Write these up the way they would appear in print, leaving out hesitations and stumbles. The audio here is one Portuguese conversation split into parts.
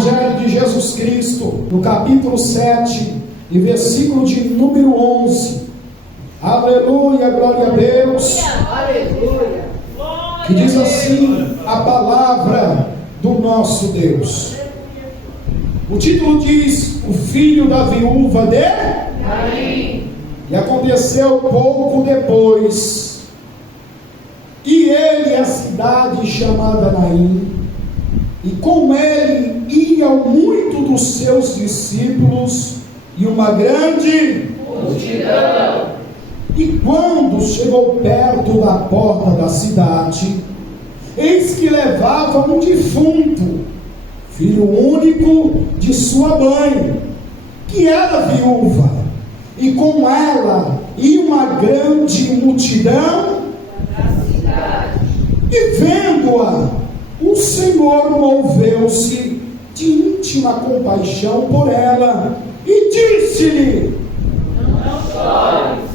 Evangelho de Jesus Cristo, no capítulo 7, e versículo de número 11. Aleluia, glória a Deus. Aleluia. Que diz assim a palavra do nosso Deus. O título diz: o filho da viúva de Naim. E aconteceu pouco depois, e ele a cidade chamada Naim, e com ele iam muitos dos seus discípulos e uma grande Multidão. E quando chegou perto da porta da cidade, eis que levava um defunto, filho único de sua mãe, que era viúva, e com ela ia uma grande multidão Da cidade. E vendo-a, o Senhor moveu-se de íntima compaixão por ela, e disse-lhe: Não chores.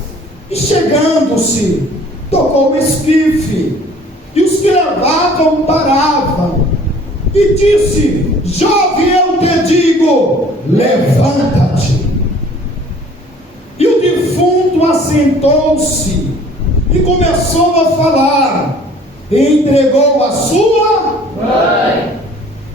E chegando-se, tocou o esquife, e os que levavam paravam, e disse: Jovem, eu te digo, levanta-te. E o defunto assentou-se, e começou a falar, e entregou a sua Mãe.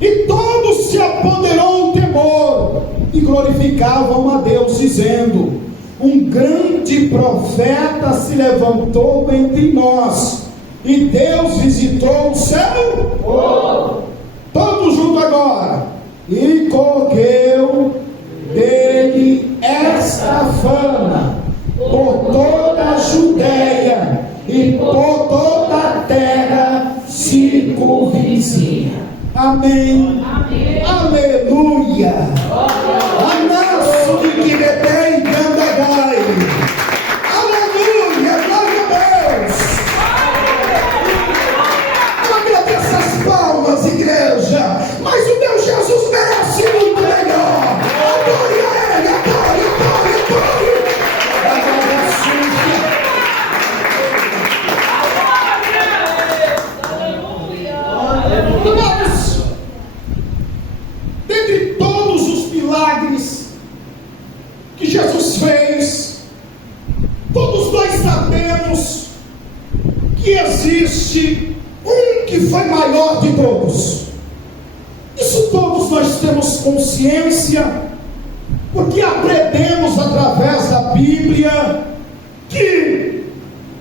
E todos se apoderou o temor, e glorificavam a Deus, dizendo: um grande profeta se levantou entre nós, e Deus visitou o seu Povo. Todos juntos agora. E correu dele esta fama por toda a Judeia e por toda a terra circunvizinha. Amém. Amém. Aleluia. Anaço de Quiretei Gandagai. Aleluia. Glória a Deus. Eu agradeço as palmas, igreja. Mas o meu Jesus merece muito melhor. Adore a Ele. Adore, adore, adore. Agora suja. Irmãos, dentre todos os milagres que Jesus fez, todos nós sabemos que existe um que foi maior de todos. Isso todos nós temos consciência, porque aprendemos através da Bíblia que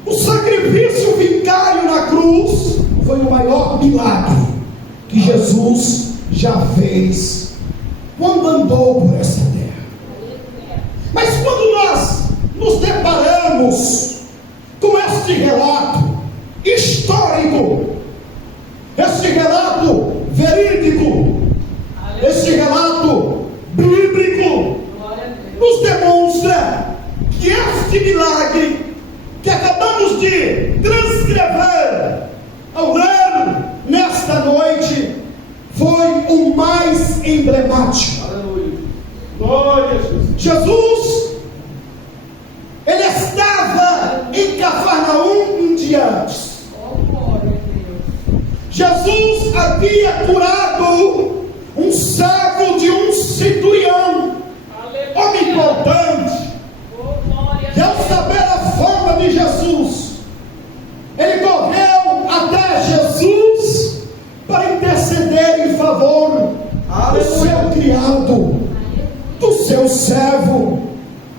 o sacrifício vicário na cruz foi o maior milagre que Jesus já fez quando andou por essa terra. Mas quando nós nos deparamos com este relato histórico, este relato verídico, este relato bíblico, nos demonstra que este milagre que acabamos de transcrever ao ler nesta noite foi o mais emblemático. Glória a Jesus. Jesus, ele estava em Cafarnaum um dia antes. Jesus havia curado um servo de um centurião, homem importante. E ao saber a fama de Jesus, ele correu até Jesus para interceder em favor do seu criado, do seu servo.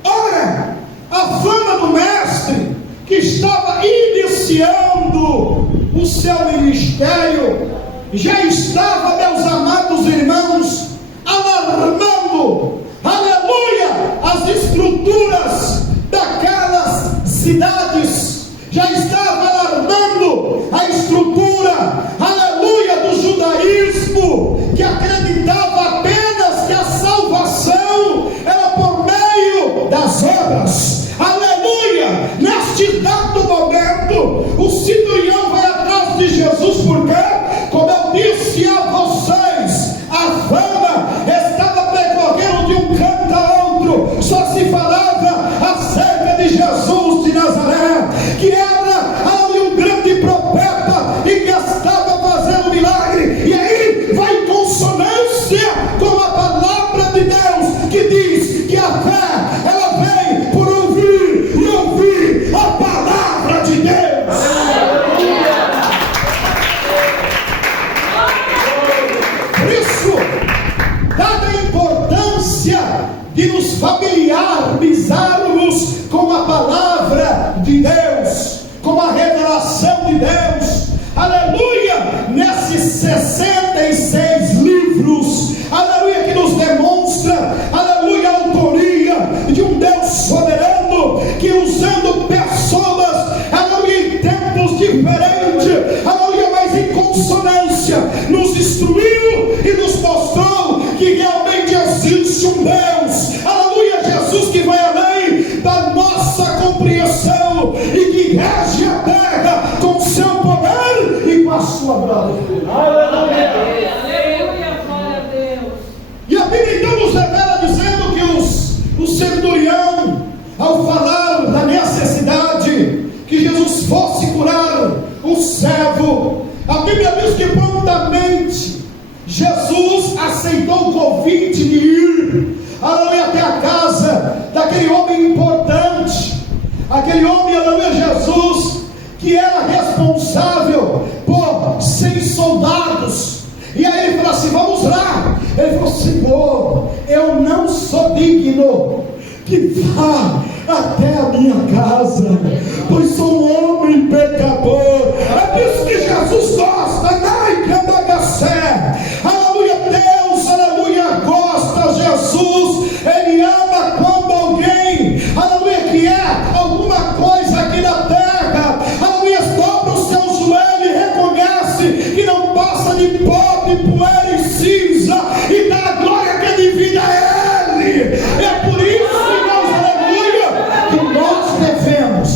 Ora, a fama do mestre, que estava iniciando o seu ministério, já estava, meus amados irmãos, alarmando, aleluia, as estruturas daquelas cidades, já estava alarmando a estrutura, aleluia, do judaísmo, que acreditava apenas que a salvação era por meio das obras. Aleluia. Neste exato momento, o centurião vai atrás de Jesus, porque, como eu disse a vocês, a fama estava percorrendo de um canto a outro, só se falava acerca de Jesus de Nazaré, que era ali um grande profeta e que estava fazendo milagre. E aí vai em consonância com de nos familiarizarmos com a palavra de Deus, com a revelação de Deus. Aleluia! Nesses 66 livros, aleluia, que nos demonstra, aleluia, a autoria de um Deus soberano, que usando pessoas, aleluia, em tempos diferentes, aleluia, mas em consonância, nos instruiu e nos mostrou que realmente existe um Deus, aleluia, Jesus, que vai além da nossa compreensão e que rege a terra com seu poder e com a sua glória. Aleluia, glória a Deus. E a Bíblia então nos revela dizendo que o centurião, ao falar da necessidade que Jesus fosse curar um servo, a Bíblia diz que prontamente Jesus aceitou o convite de ir, aleluia, até a casa daquele homem importante, aquele homem, aleluia, Jesus, que era responsável por 100 soldados. E aí ele falou assim: vamos lá. Ele falou: Senhor, eu não sou digno que vá até a minha casa, pois sou um homem pecador. É disso que Jesus gosta. Aleluia, Deus, aleluia, gosta. Jesus, Ele ama quando alguém, aleluia, que é alguma coisa aqui na terra, aleluia, dobra o seu joelho e reconhece que não passa de pó, de poeira e cinza, e dá a glória que é devida a Ele. É por isso, irmãos, aleluia, que nós devemos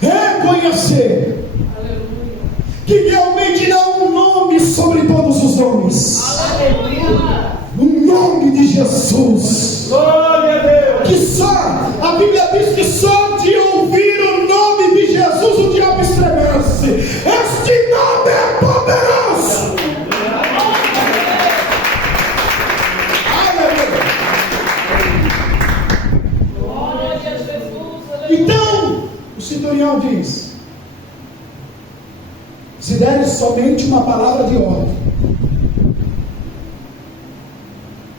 reconhecer que realmente não há um nome sobre todos os nomes. O nome de Jesus. Glória a Deus. Que só, a Bíblia diz que só de ouvir o nome de Jesus o diabo estremece. Este nome é poderoso. Aleluia. Glória a Jesus. Então, o centurião diz: se deres somente uma palavra de ordem,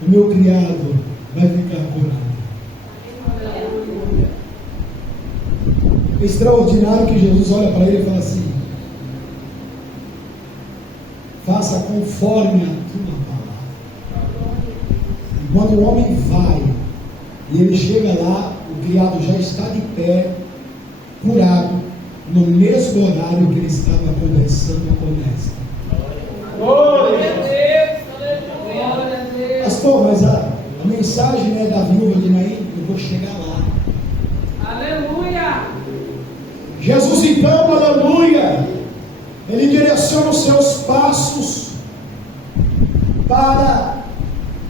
o meu criado vai ficar curado. É extraordinário que Jesus olha para ele e fala assim: faça conforme a tua palavra. E quando o homem vai e ele chega lá, o criado já está de pé, curado, no mesmo horário que ele estava conversando com o mestre. Glória a Deus. Glória a Deus. Pastor, mas a mensagem é da viúva de Naim. Eu vou chegar lá. Aleluia. Jesus então, aleluia, ele direciona os seus passos para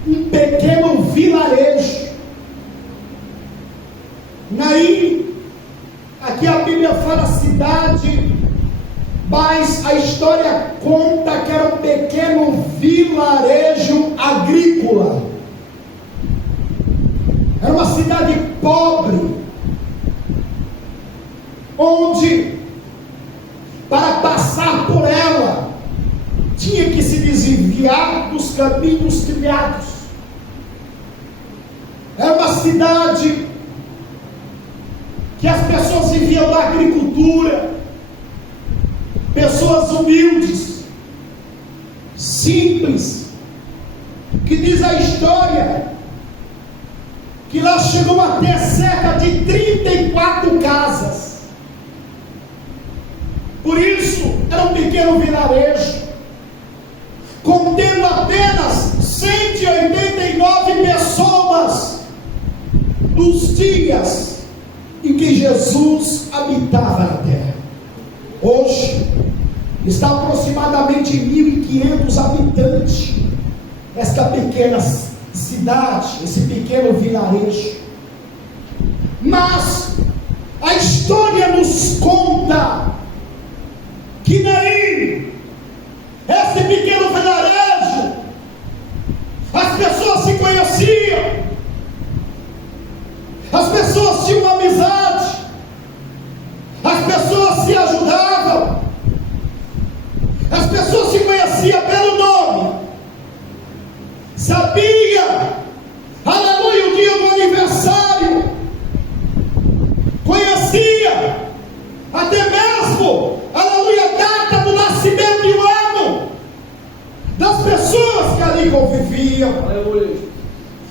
um pequeno vilarejo. Naim, aqui a Bíblia fala cidade, mas a história conta que era um pequeno vilarejo agrícola. Era uma cidade pobre, onde, para passar por ela, tinha que se desviar dos caminhos trilhados. Era uma cidade que as pessoas viviam da agricultura, pessoas humildes, simples, que diz a história que lá chegou a ter cerca de 34 casas. Por isso, era um pequeno vilarejo, contendo apenas 189 pessoas dos dias em que Jesus habitava na terra. Hoje, está aproximadamente 1.500 habitantes, esta pequena cidade, esse pequeno vilarejo. Mas, a história nos conta que Naim, esse pequeno vilarejo, as pessoas se conheciam, as pessoas tinham amizade, as pessoas se ajudavam, as pessoas se conheciam pelo nome, sabiam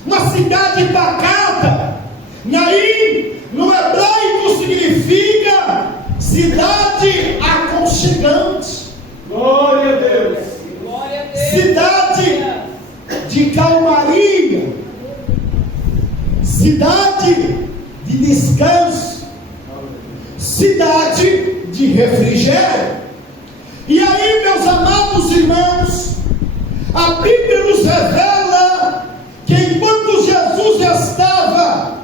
uma cidade pacata. Naim, no hebraico, significa cidade aconchegante. Glória a Deus. Glória a Deus. Cidade de calmaria, cidade de descanso, cidade de refrigério. E aí, meus amados irmãos, a Bíblia nos revela que enquanto Jesus estava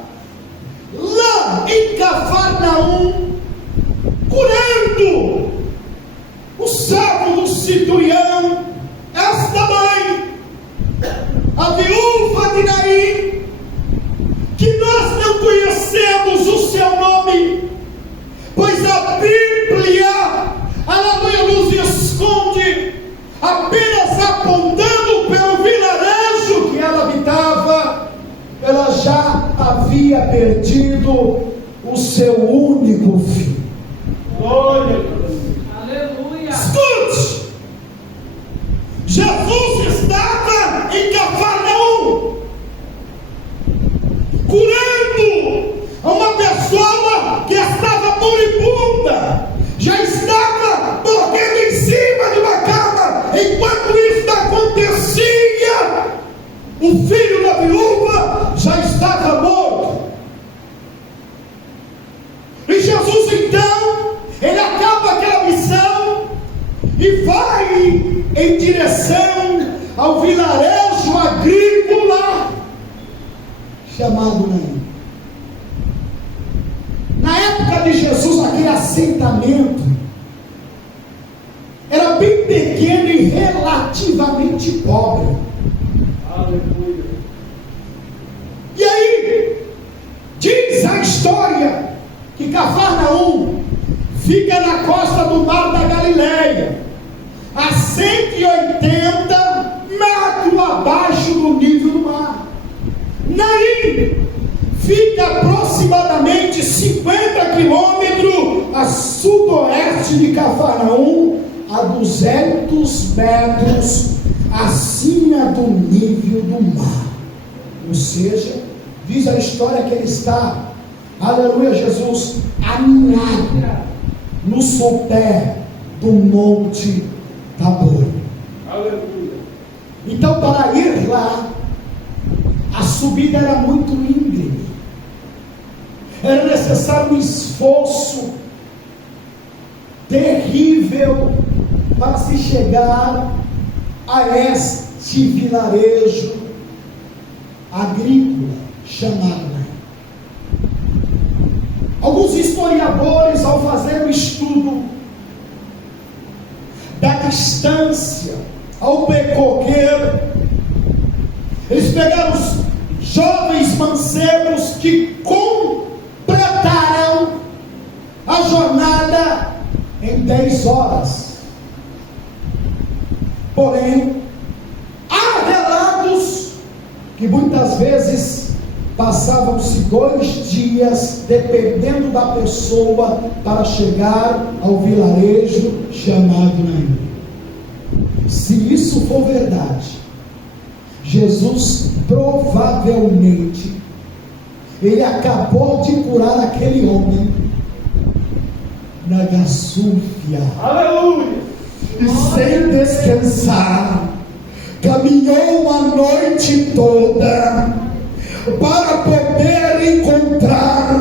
lá em Cafarnaum, curando o servo do centurião, esta mãe, a viúva de Naim, que nós não conhecemos o seu nome, pois a Bíblia, aleluia, nos esconde, apenas apontando pelo vilarejo que ela habitava. Ela já havia perdido o seu único filho. Glória a Deus. Aleluia. Escute! Jesus estava em Cafarnaum, curando uma pessoa que estava moribunda, já estava morrendo em cima de uma cama. Enquanto isso acontecia, o filho da viúva já estava morto. E Jesus então, ele acaba aquela missão e vai em direção ao vilarejo agrícola chamado Naim. Na época de Jesus, aquele assentamento era bem pequeno e relativamente pobre. Aleluia. E aí, diz a história que Cafarnaum fica na costa do mar da Galileia, a 180 metros abaixo do nível do mar. Naim fica aproximadamente 50 quilômetros a sudoeste de Cafarnaum, a 200 metros acima do nível do mar. Ou seja, diz a história que ele está, aleluia, Jesus, aninhado no sopé do Monte Tabor. Aleluia. Então, para ir lá, a subida era muito íngreme, era necessário um esforço terrível para se chegar a este vilarejo agrícola chamado Naim. Alguns historiadores, ao fazer o estudo da distância ao percorrer, eles pegaram os jovens mancebos que completaram a jornada em 10 horas. Porém, há relatos que muitas vezes passavam-se 2 dias, dependendo da pessoa, para chegar ao vilarejo chamado Naim. Se isso for verdade, Jesus provavelmente ele acabou de curar aquele homem na gasúfia. Aleluia. E sem descansar, caminhou a noite toda para poder encontrar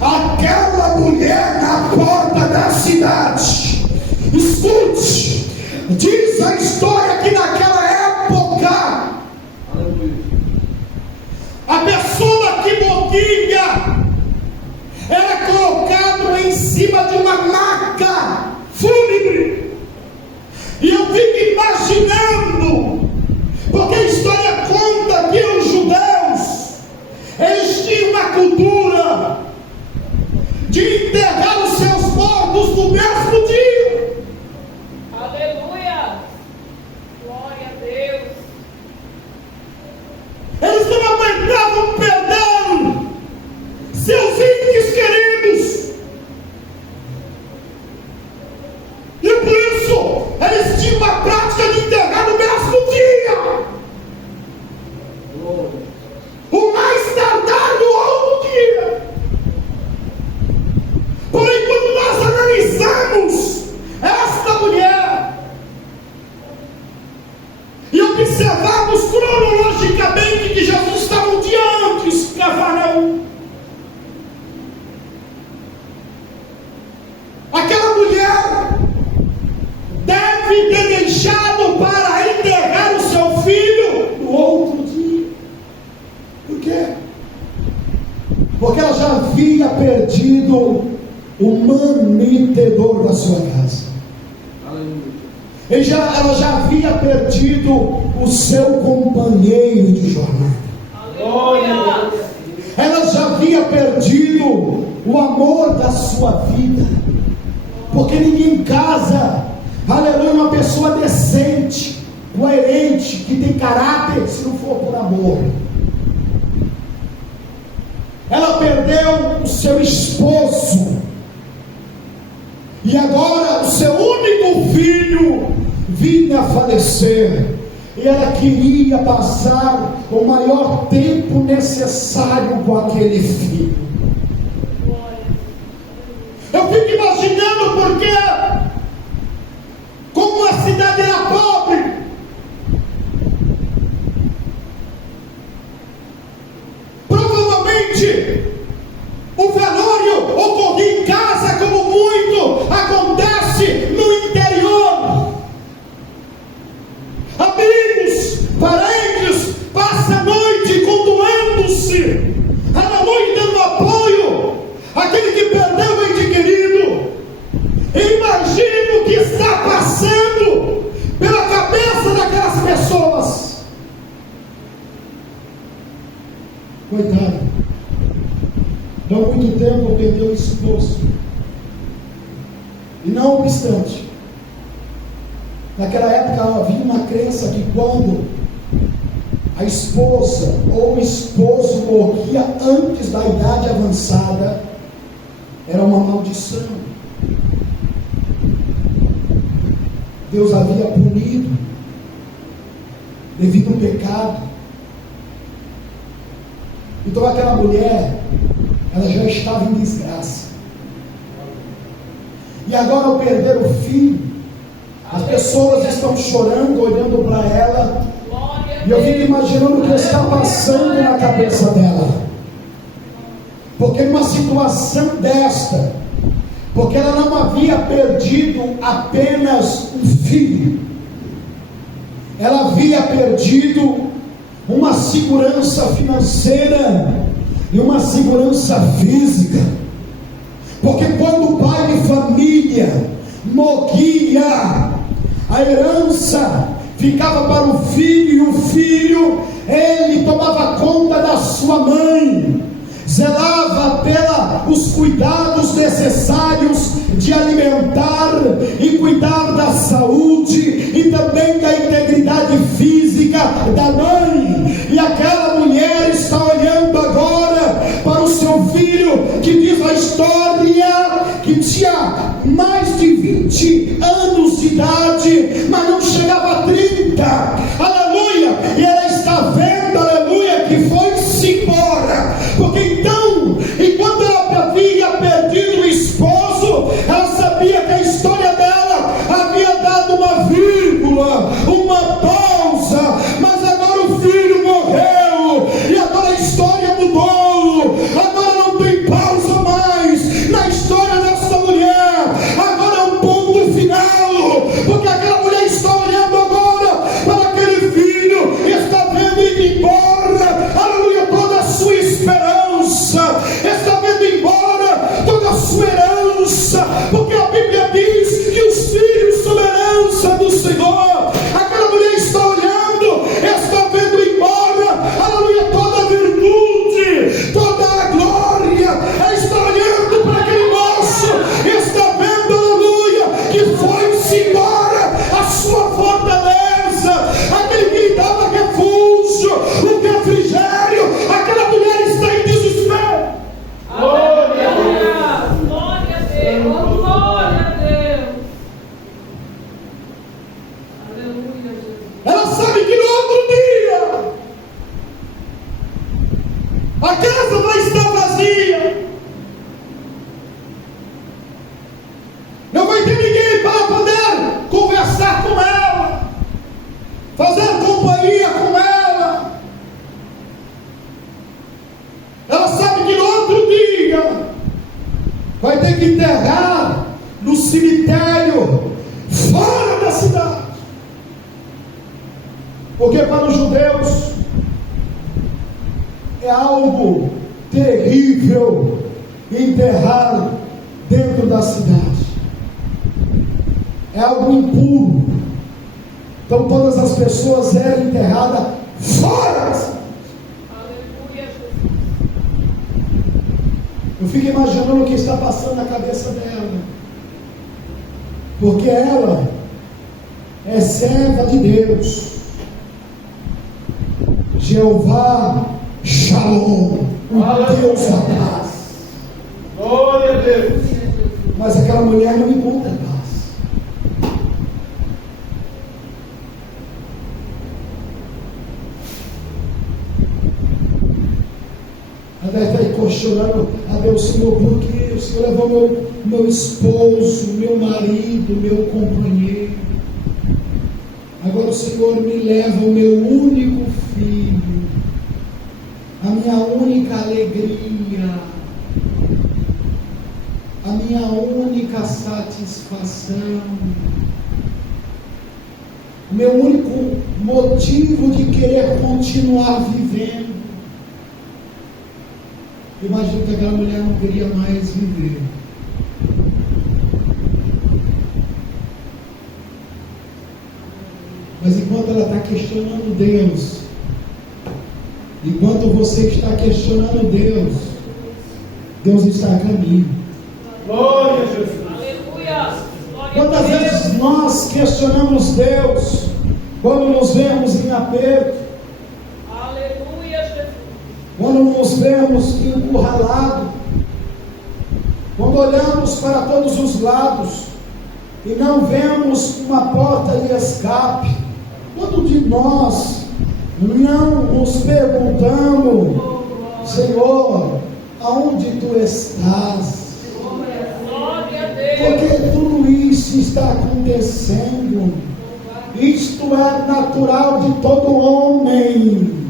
aquela mulher na porta da cidade. Escute, diz a história que naquela época, a pessoa que morria era colocado em cima de uma maca fúnebre. E eu fico imaginando, porque a história conta que os judeus, eles tinham uma cultura de enterrar os seus mortos no mesmo dia. Aleluia. Glória a Deus. Eles não aguentavam perder seus entes queridos. E por isso, eles tinham uma prática de enterrar no mesmo dia. havia perdido o mantenedor da sua casa. Ela já havia perdido o seu companheiro de jornada. Aleluia. Ela já havia perdido o amor da sua vida. Porque ninguém casa, aleluia, uma pessoa decente, coerente, que tem caráter, se não for por amor. Ela perdeu o seu esposo, e agora o seu único filho vinha a falecer, e ela queria passar o maior tempo necessário com aquele filho. Eu fico imaginando, porque como a cidade era pobre, provavelmente o velório ocorria em casa, como muito acontece no interior. Amigos, parentes, passam a noite condoendo-se, aleluia, dando apoio àquele que perdeu o ente querido. Imagine o que está passando pela cabeça daquelas pessoas. Coitado, não muito tempo perdeu o esposo. E não obstante, naquela época havia uma crença que quando a esposa ou o esposo morria antes da idade avançada, era uma maldição. Deus havia punido devido ao pecado. Então aquela mulher, ela já estava em desgraça. E agora, ao perder o filho, as pessoas estão chorando, olhando para ela. E eu fico imaginando o que está passando na cabeça dela. Porque numa situação desta, porque ela não havia perdido apenas um filho, ela havia perdido uma segurança financeira e uma segurança física. Porque quando o pai de família morria, a herança ficava para o filho, e o filho, ele tomava conta da sua mãe, zelava pelos cuidados necessários de alimentar e cuidar da saúde e também da integridade física da mãe. E aquela mulher está olhando agora para o seu filho, que diz a história que tinha mais de 20 anos de idade, mas não chegava a 30, aleluia, e ela está vendo, aleluia, que foi-se embora, porque então, enquanto ela havia perdido o esposo, ela sabia que a história dela havia dado uma vírgula, uma pausa, mas agora o filho morreu, e agora a história mudou, agora não tem pausa mais na história dessa mulher, agora é um ponto final, porque aquela mulher está olhando agora para aquele filho, e está vendo ir embora, aleluia, toda a sua esperança, está vendo embora toda a sua herança, porque a Bíblia diz que os filhos são herança do Senhor. Aquela mulher está olhando, está vendo embora, aleluia, toda a virtude, toda a glória, ela está olhando para aquele moço, está vendo, aleluia, que foi-se embora a sua fortaleza, aquele que lhe dava refúgio, o refrigério. Aquela mulher está em desespero. Glória a Deus, glória a Deus, glória a Deus. Aleluia, Jesus. Ela sabe que no outro dia a casa vai estar vazia, não vai ter ninguém para poder conversar com ela, fazer companhia com ela. Ela sabe que no outro dia vai ter que enterrar no cemitério fora da cidade, porque para os judeus é algo terrível e enterraram dentro da cidade. É algo impuro. Então todas as pessoas eram enterradas fora. Aleluia, Jesus. Eu fico imaginando o que está passando na cabeça dela, porque ela é serva de Deus, Jeová Shalom, o Deus da paz. Glória a Deus. Mas aquela mulher não encontra paz. Ela deve estar aí questionando a Deus: Senhor, por que o Senhor levou meu esposo, meu marido, meu companheiro? Agora o Senhor me leva o meu único filho, a minha única alegria, a minha única satisfação, o meu único motivo de querer continuar vivendo. Imagino que aquela mulher não queria mais viver. Mas enquanto ela está questionando Deus, enquanto você está questionando Deus, Deus está a caminho. Glória a Jesus. Aleluia. Glória a Quantas Deus. vezes nós questionamos Deus quando nos vemos em aperto, Aleluia, Jesus. quando nos vemos encurralados, quando olhamos para todos os lados e não vemos uma porta de escape? Quando de nós não nos perguntamos: Senhor, aonde tu estás? Glória a Deus. Porque tudo isso está acontecendo. Isto é natural de todo homem.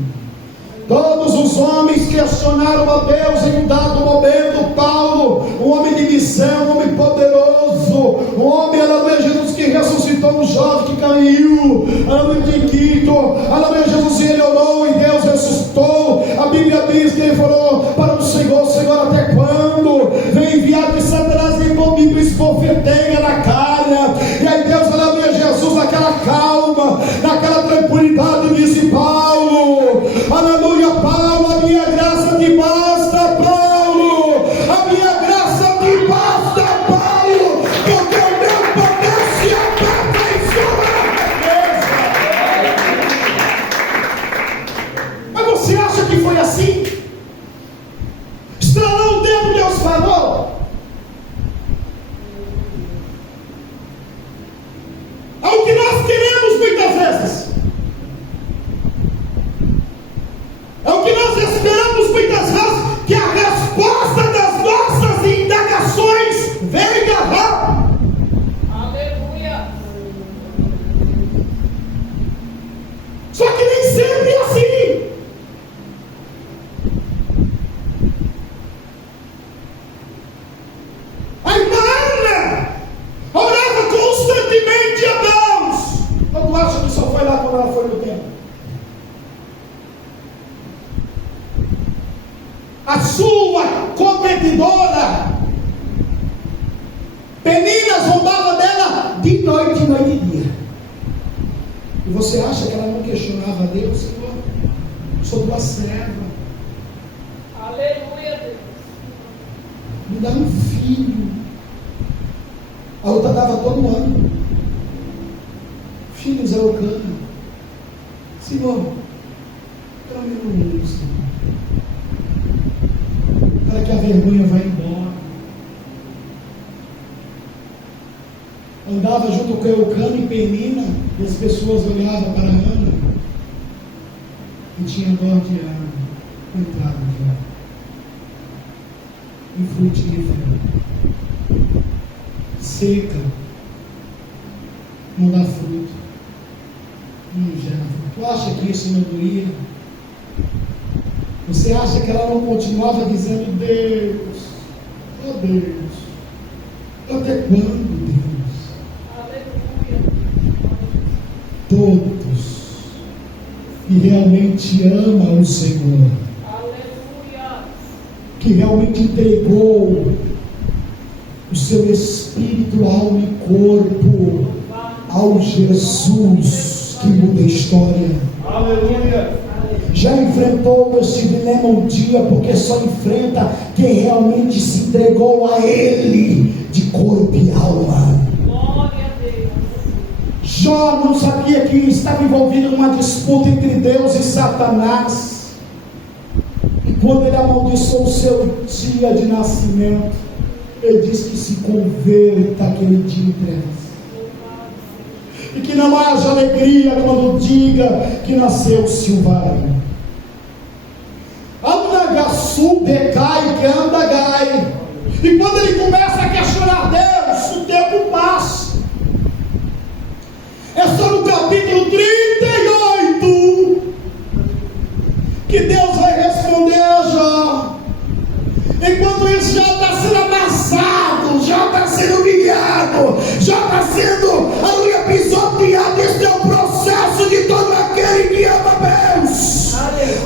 Todos os homens questionaram a Deus em um dado momento. Paulo, um homem de missão, um homem poderoso, um homem, aleluia, Jesus, que ressuscitou um jovem que caiu, aleluia, de Quito, aleluia, Jesus, e ele orou e Deus ressuscitou. A Bíblia diz que ele falou para o Senhor: Senhor, até quando? Vem enviar que Satanás me esbofeteia na cara. E aí Deus, aleluia, Jesus, naquela calma, naquela tranquilidade, disse: Paulo, aleluia, Paulo, a minha graça te basta, Paulo, a minha graça te basta, Paulo, porque o meu poder se aperfeiçoa. Mas você acha que foi assim? Estralou o dedo, Deus falou. É o que nós queremos muitas vezes. É o que nós esperamos muitas vezes, que a resposta das nossas indagações venha rápido. Aleluia. Só que nem sempre é assim. A irmã Ana orava constantemente a Deus. Ou tu acha que só foi lá quando ela foi no templo? A sua competidora Penina zombava dela de noite e noite e dia. E você acha que ela não questionava a Deus? Senhor, sou tua serva, Aleluia, Deus. me dá um filho. A outra dava todo ano. Filhos é o cano. Senhor, pelo menos um, Senhor, para que a vergonha vá embora. Andava junto com Eucana e Penina, e as pessoas olhavam para Ana e tinha dó de Ana, coitada de Ana, infrutífera, seca, não dá fruto, não gera fruto. Tu acha que isso não doía? Você acha que ela não continuava dizendo: Deus, oh Deus, até quando, Deus? Aleluia. Todos que realmente amam o Senhor, Aleluia. que que realmente entregou o seu espírito, alma e corpo ao Jesus que muda a história. Aleluia. Já enfrentou este dilema um dia, porque só enfrenta quem realmente se entregou a Ele de corpo e alma. Glória a Deus. Jó não sabia que estava envolvido numa disputa entre Deus e Satanás. E quando ele amaldiçoou o seu dia de nascimento, ele disse que se converta aquele dia em trevas. E que não haja alegria quando diga que nasceu-se o varão. Anagaçu decai que anda gai. E quando ele começa a questionar Deus, o tempo passa. É só no capítulo 38 que Deus vai responder a Jó. Enquanto isso, Jó está sendo amassado, Jó está sendo humilhado, Jó está sendo, aleluia, pisoteado. Esse é o processo de todo aquele que ama Deus.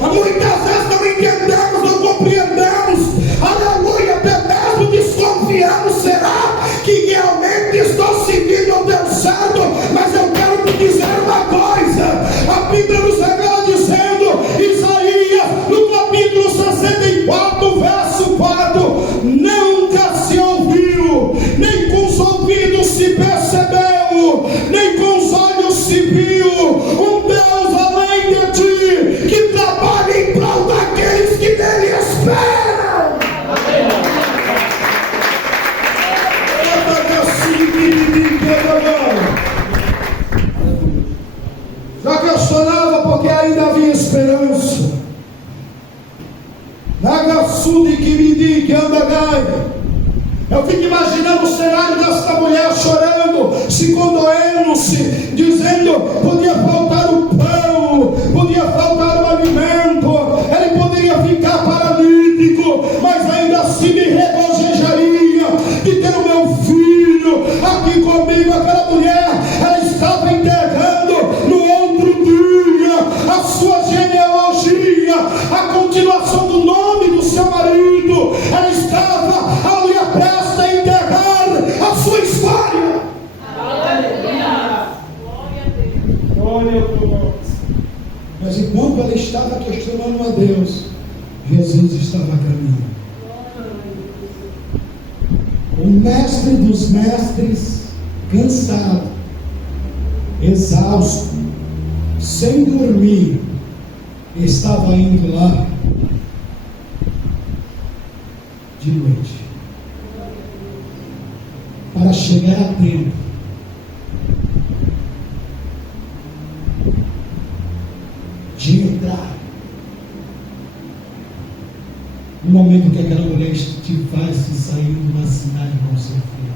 Muitas vezes não entendemos, não compreendemos, aleluia, até mesmo desconfiamos. Será que realmente estou seguindo o Deus Santo? Mas eu quero te dizer uma coisa: a Bíblia nos revela dizendo, Isaías, no capítulo 64, verso 4: nunca se ouviu, nem com os ouvidos se percebeu, nem com os olhos se viu um Deus além de ti, que trabalha em prol daqueles que nele esperam. Já questionava porque ainda havia esperança. Nagasudi que me diga que anda gai. Eu fico imaginando o cenário desta mulher chorando, se condoendo-se, dizendo: podia faltar o pão, podia faltar o alimento, ele poderia ficar paralítico, mas ainda assim me regozijaria de ter o meu filho aqui comigo. Aquela mulher, ela estava enterrando no outro dia a sua genealogia, a continuação do nome do seu marido. Ela estava, aleluia, prestes a enterrar a sua história. Aleluia. Glória a Deus. Glória a Deus. Mas enquanto ela estava questionando a Deus, Jesus estava a caminho. O mestre dos mestres, cansado, exausto, sem dormir, estava indo lá de noite para chegar a tempo de entrar no momento que aquela mulher estivesse saindo da cidade com seu filho.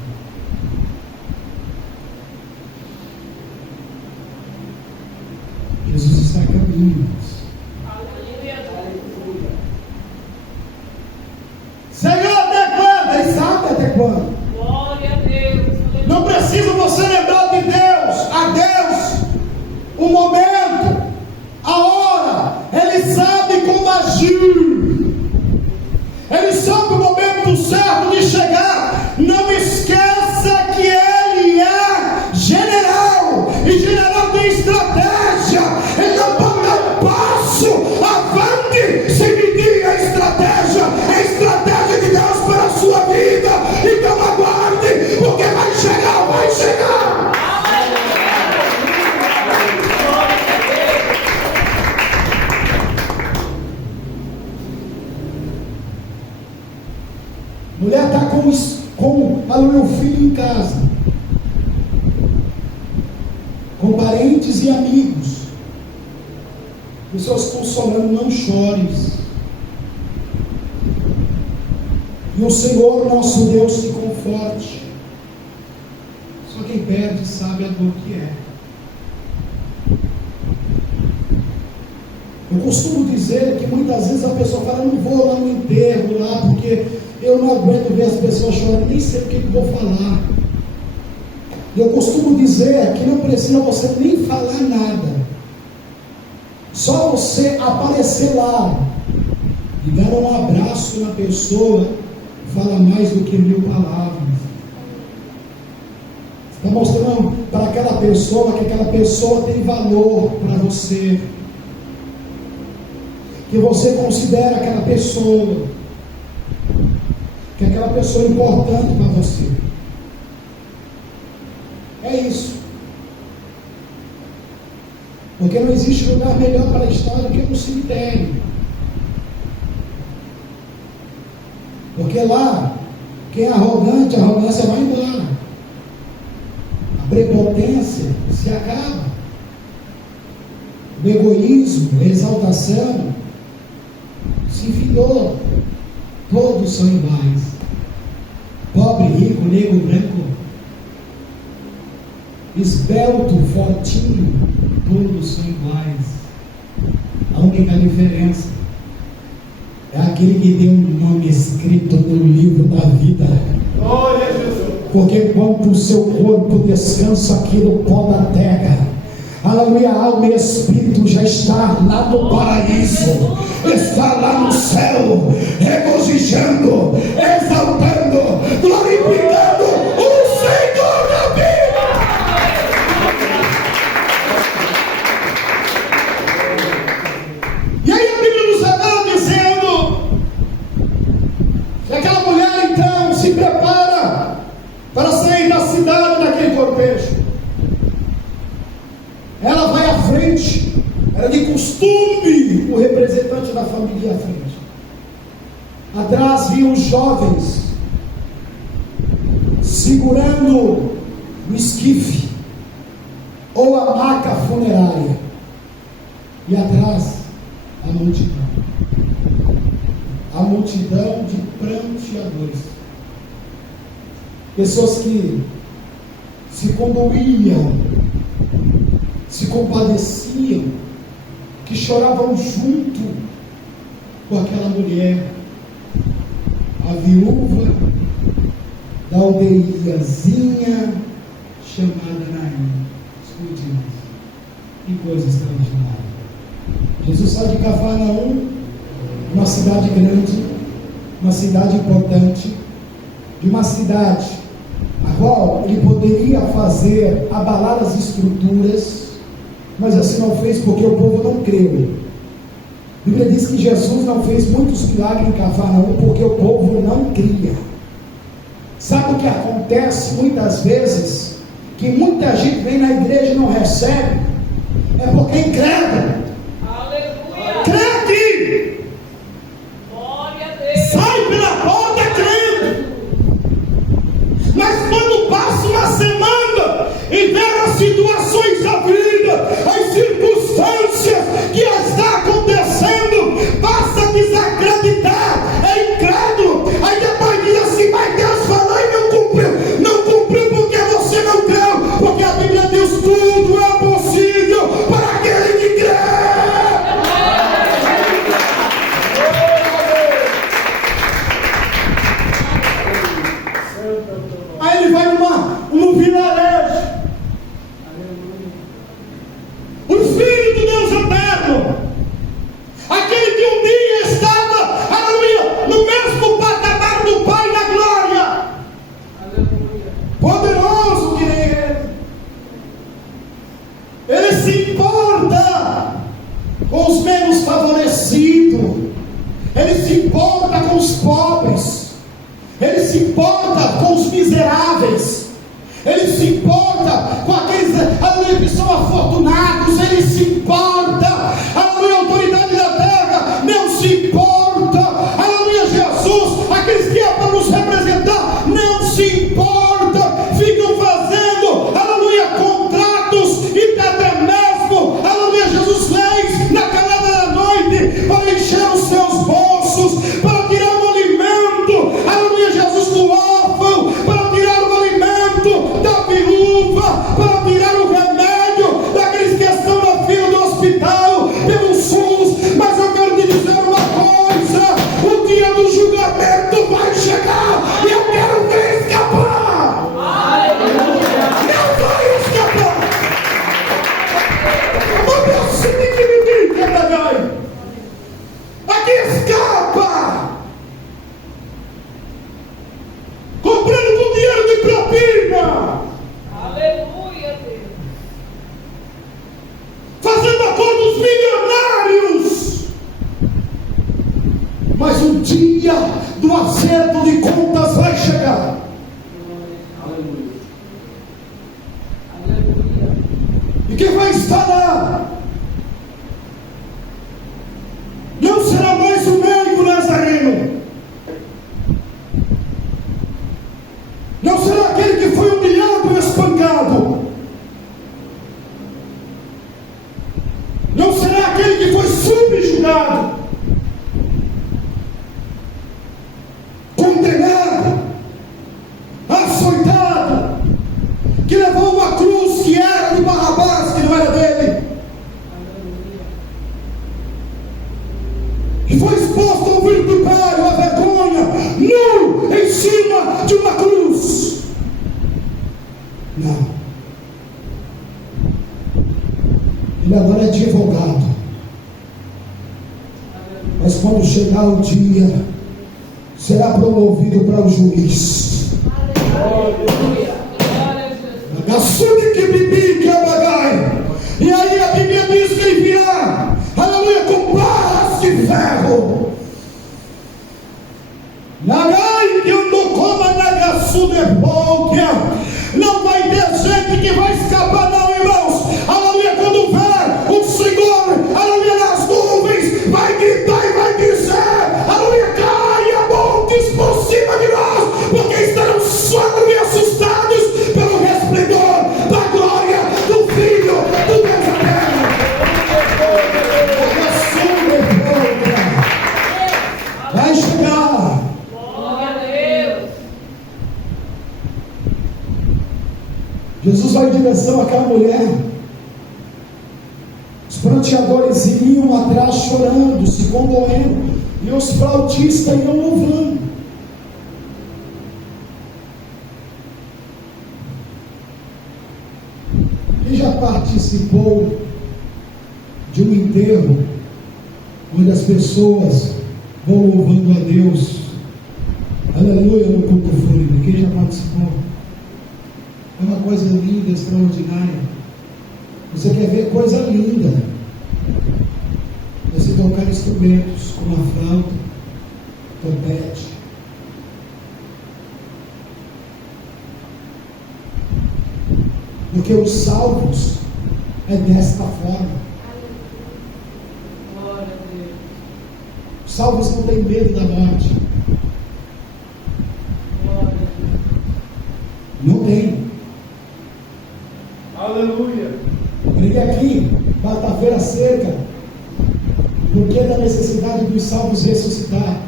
Jesus está a caminho. Senhor, até quando? Ele sabe até quando. Glória a Deus. Não precisa você lembrar de Deus, a Deus, o momento, a hora. Ele sabe como agir. Ele sabe o momento certo de chegar. Não esqueça que Ele é general. E general tem estratégia. Ele não pode dar um passo avante sem medir a estratégia. É a estratégia de Deus para a sua vida. Então aguarde, porque vai chegar, vai chegar. Mulher está com o filho em casa, com parentes e amigos. Os seus consolando: não chores. E o Senhor nosso Deus te conforte. Só quem perde sabe a dor que é. Eu costumo dizer que muitas vezes a pessoa fala: não vou lá no enterro, lá, porque eu não aguento ver as pessoas chorando, nem sei o que eu vou falar. E eu costumo dizer que não precisa você nem falar nada, só você aparecer lá E dar um abraço na pessoa fala mais do que 1000 palavras. Está mostrando para aquela pessoa que aquela pessoa tem valor para você, que você considera aquela pessoa, que aquela pessoa é importante para você. É isso. Porque não existe lugar melhor para estar do que no cemitério. Porque lá, quem é arrogante, a arrogância vai embora. A prepotência se acaba. O egoísmo, a exaltação se findou. Todos são iguais. Pobre, rico, negro, branco, esbelto, fortinho, todos são iguais. A única diferença é aquele que tem um nome escrito no livro da vida. Glória a Jesus. Porque enquanto o seu corpo descansa aqui no pó da terra, aleluia, alma e espírito já está lá no paraíso, está lá no céu, regozijando, exaltando, glorificando o Senhor da vida. E aí a Bíblia nos está dizendo que aquela mulher então se prepara para sair da cidade daquele cortejo. Ela vai à frente, era de costume o representante da família à frente. Atrás vinham os jovens segurando o esquife ou a maca funerária, e atrás a multidão de pranteadores, pessoas que se condoíam, se compadeciam, que choravam junto com aquela mulher, a viúva da aldeiazinha chamada Naim. Escute isso, que coisa extraordinária. Jesus sai de Cafarnaum, uma cidade grande, uma cidade importante, de uma cidade a qual ele poderia fazer abalar as estruturas, mas assim não fez porque o povo não creu. A Bíblia diz que Jesus não fez muitos milagres em Cafarnaum porque o povo não cria. Sabe o que acontece muitas vezes? Que muita gente vem na igreja e não recebe, é porque é incrédulo. Aleluia. Crente! Glória a Deus. Sai pela porta crente! Mas quando passa uma semana e vê as situações da vida, as circunstâncias que está acontecendo, passa a desacreditar, é incrédulo. Aí depois diz assim: mas Deus falou e não cumpriu. Não cumpriu porque você não creu, porque a Bíblia diz: tudo é possível para aquele que crê. Aí ele vai num vilarejo. O Filho do Deus eterno, aquele que um dia estava, aleluia, no mesmo patamar do Pai da glória, poderoso que nem ele se importa com os menos favorecidos, ele se importa com os pobres, ele se importa com os miseráveis, ele se importa com aqueles, aleluia, que são afortunados, ele se importa, aleluia, a autoridade da terra não se importa, aleluia, Jesus, aqueles que é para nos representar, não se importa, ficam fazendo, aleluia, contratos e até mesmo, aleluia, Jesus, leis na calada da noite para encher os seus bolsos, para tirar o alimento, aleluia, Jesus, do órfão, para tirar o alimento da viúva, para tirar o remédio daqueles que estão na fila do hospital pelo SUS. Mas eu quero te dizer uma coisa: o dia do julgamento vai o dia do acerto de contas vai chegar. E quem vai estar lá não será mais o médico nazareno, não será aquele que foi humilhado e espancado, não será aquele que foi subjugado, condenado, açoitado, que levou uma cruz que era de Barrabás, que não era dele, e foi exposto ao vitupério, à vergonha, nu, em cima de uma cruz. Não. Ele agora é advogado. Mas quando chegar o dia, será promovido para o juiz. Açúcar que bebi, que abagai. E aí a Bíblia diz que ele virá, aleluia, com barras de ferro. Nagai que andou como a nagaçu de bolquia. Não vai ter gente que vai escapar, não, irmãos. Aleluia, quando ver o Senhor, aleluia, nas nuvens, vai gritar e vai dizer, aleluia, caia montes por cima de nós, porque estarão só e assustados pelo resplendor da glória do Filho do Deus eterno. Vai chegar. Glória a Deus. Jesus vai em direção àquela mulher. Os pranteadores iriam atrás chorando, se condoendo, e os flautistas iam louvando. Quem já participou de um enterro onde as pessoas vão louvando a Deus, aleluia, no culto fúnebre? Quem já participou? É uma coisa linda, extraordinária. Você quer ver coisa linda? Você tocar instrumentos como a flauta, trompete. Porque os salvos é desta forma. Glória a Deus. Os salvos não têm medo da morte. Glória a Deus. Não tem. Aleluia. Preguei aqui, quarta-feira, acerca do que da necessidade dos salvos ressuscitar.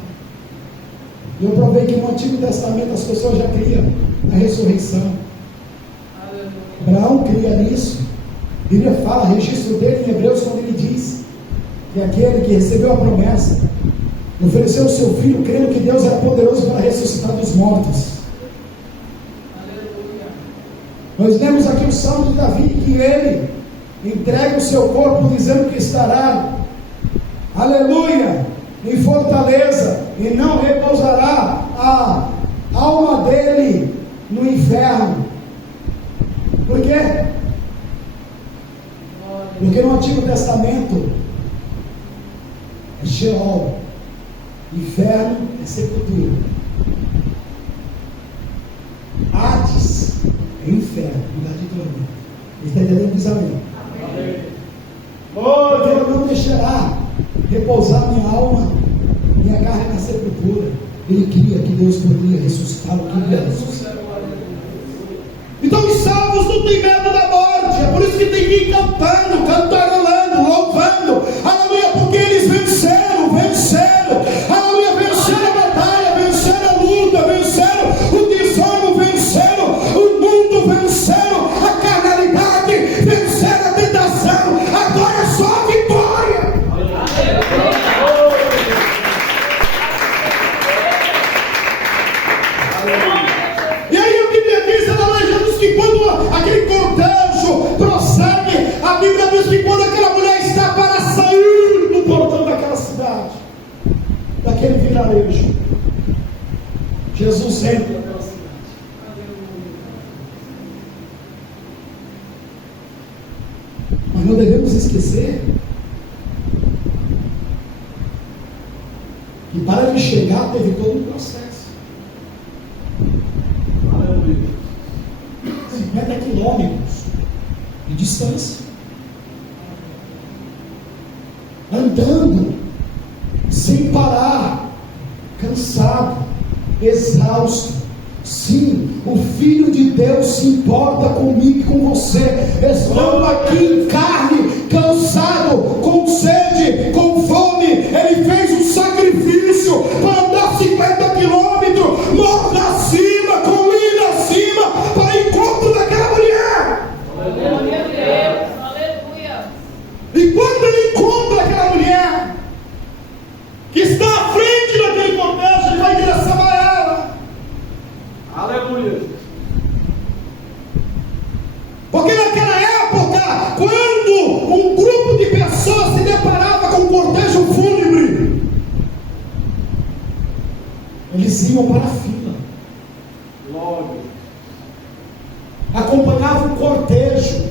Eu provei que no Antigo Testamento as pessoas já criam a ressurreição. Abraão cria nisso. A Bíblia fala, registro dele em Hebreus, quando ele diz que aquele que recebeu a promessa ofereceu o seu filho, crendo que Deus era poderoso para ressuscitar dos mortos. Aleluia. Nós lemos aqui o Salmo de Davi, que ele entrega o seu corpo, dizendo que estará, aleluia, em fortaleza, e não repousará a alma dele no inferno. Por quê? Porque no Antigo Testamento é Sheol, inferno é sepultura, Hades é inferno, lugar de tormento. Ele está entendendo? Diz amém. Deus não deixará repousar minha alma, minha carne na sepultura. Ele queria que Deus poderia ressuscitar o que ele ia ressuscitar. Então os salvos não têm medo da morte. É por isso que tem que ir cantando, cantarolando, louvando, aleluia, porque eles venceram, aleluia, venceram a batalha, venceram a luta, venceram o desânimo, venceram o mundo, venceram a carnalidade, venceram a tentação. Agora é só a vitória. E aí a Bíblia diz, ela diz que quando aquele cortejo prossegue, a Bíblia diz que quando aquela mulher está para sair do portão daquela cidade, daquele vilarejo, Jesus entra naquela cidade. Mas não devemos esquecer E para ele chegar, teve todo um processo. 50 quilômetros de distância. Andando, sem parar, cansado, exausto. Sim, o Filho de Deus se importa comigo e com você. Estando aqui em carne, cansado, com sede, com fome, Ele fez um sacrifício para andar 50 quilômetros, morda acima, colina acima, para encontro daquela mulher. Glória a Deus, aleluia. E quando Ele encontra aquela mulher, que está à frente daquele cortejo, Ele vai em direção a ela. Aleluia. Porque naquela época, quando um grupo de pessoas se deparava com um cortejo fúnebre, eles iam para a fila, Glória. acompanhavam o cortejo,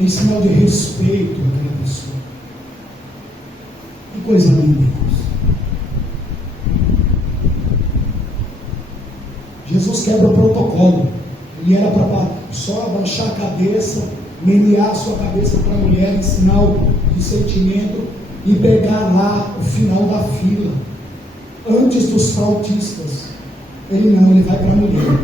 em sinal de respeito àquela pessoa. Que coisa linda, irmãos. Jesus quebra o protocolo. Ele era para só abaixar a cabeça, menear a sua cabeça para a mulher em sinal de sentimento e pegar lá o final da fila, antes dos flautistas. Ele não, ele vai para a mulher.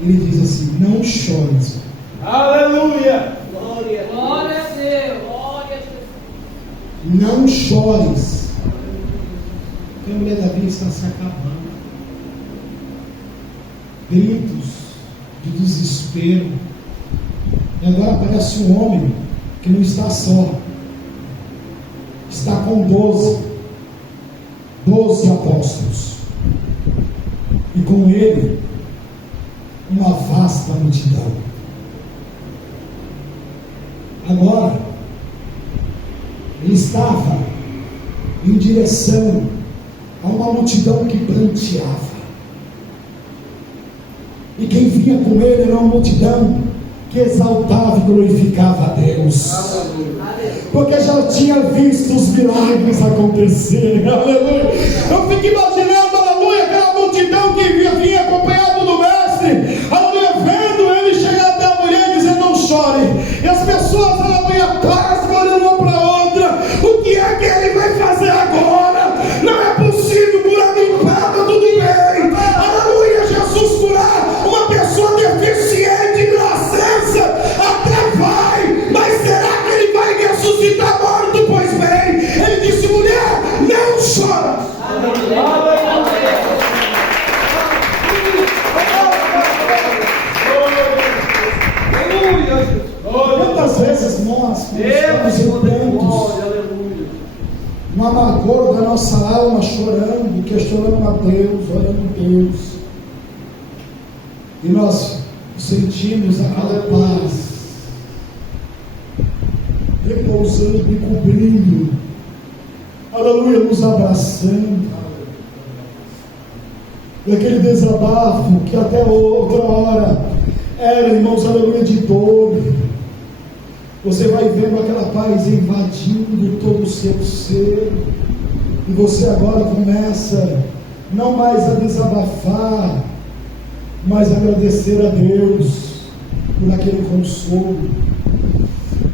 Ele diz assim: não chores. Aleluia. Glória a Deus, glória a Jesus. Não chores. Porque a mulher da vida está se acabando. Gritos de desespero. E agora aparece um homem que não está só, está com 12 apóstolos, e com ele uma vasta multidão. Agora ele estava em direção a uma multidão que pranteava. E quem vinha com ele era uma multidão que exaltava e glorificava a Deus. Porque já tinha visto os milagres acontecerem. Aleluia. Eu fico imaginando, aleluia, aquela multidão que vinha acompanhado do mestre, aleluia, vendo ele chegar até a mulher e dizer: não chore. E as pessoas, aleluia, pasmam, olhando uma para outra. O que é que ele vai fazer agora? Não é possível curar limpada, tudo bem. Aleluia, Jesus curar uma pessoa deficiente em nascença, até vai, mas será que ele vai ressuscitar morto? Pois bem, ele disse: mulher, não chora. Quantas vezes nós estamos em prantos, no amargor da nossa alma, chorando, questionando a Deus, orando a Deus, e nós sentimos aquela paz repousando e cobrindo, aleluia, nos abraçando, e aquele desabafo que até outra hora era, irmãos, aleluia, de dor, você vai vendo aquela paz invadindo todo o seu ser, e você agora começa não mais a desabafar, mas agradecer a Deus por aquele consolo.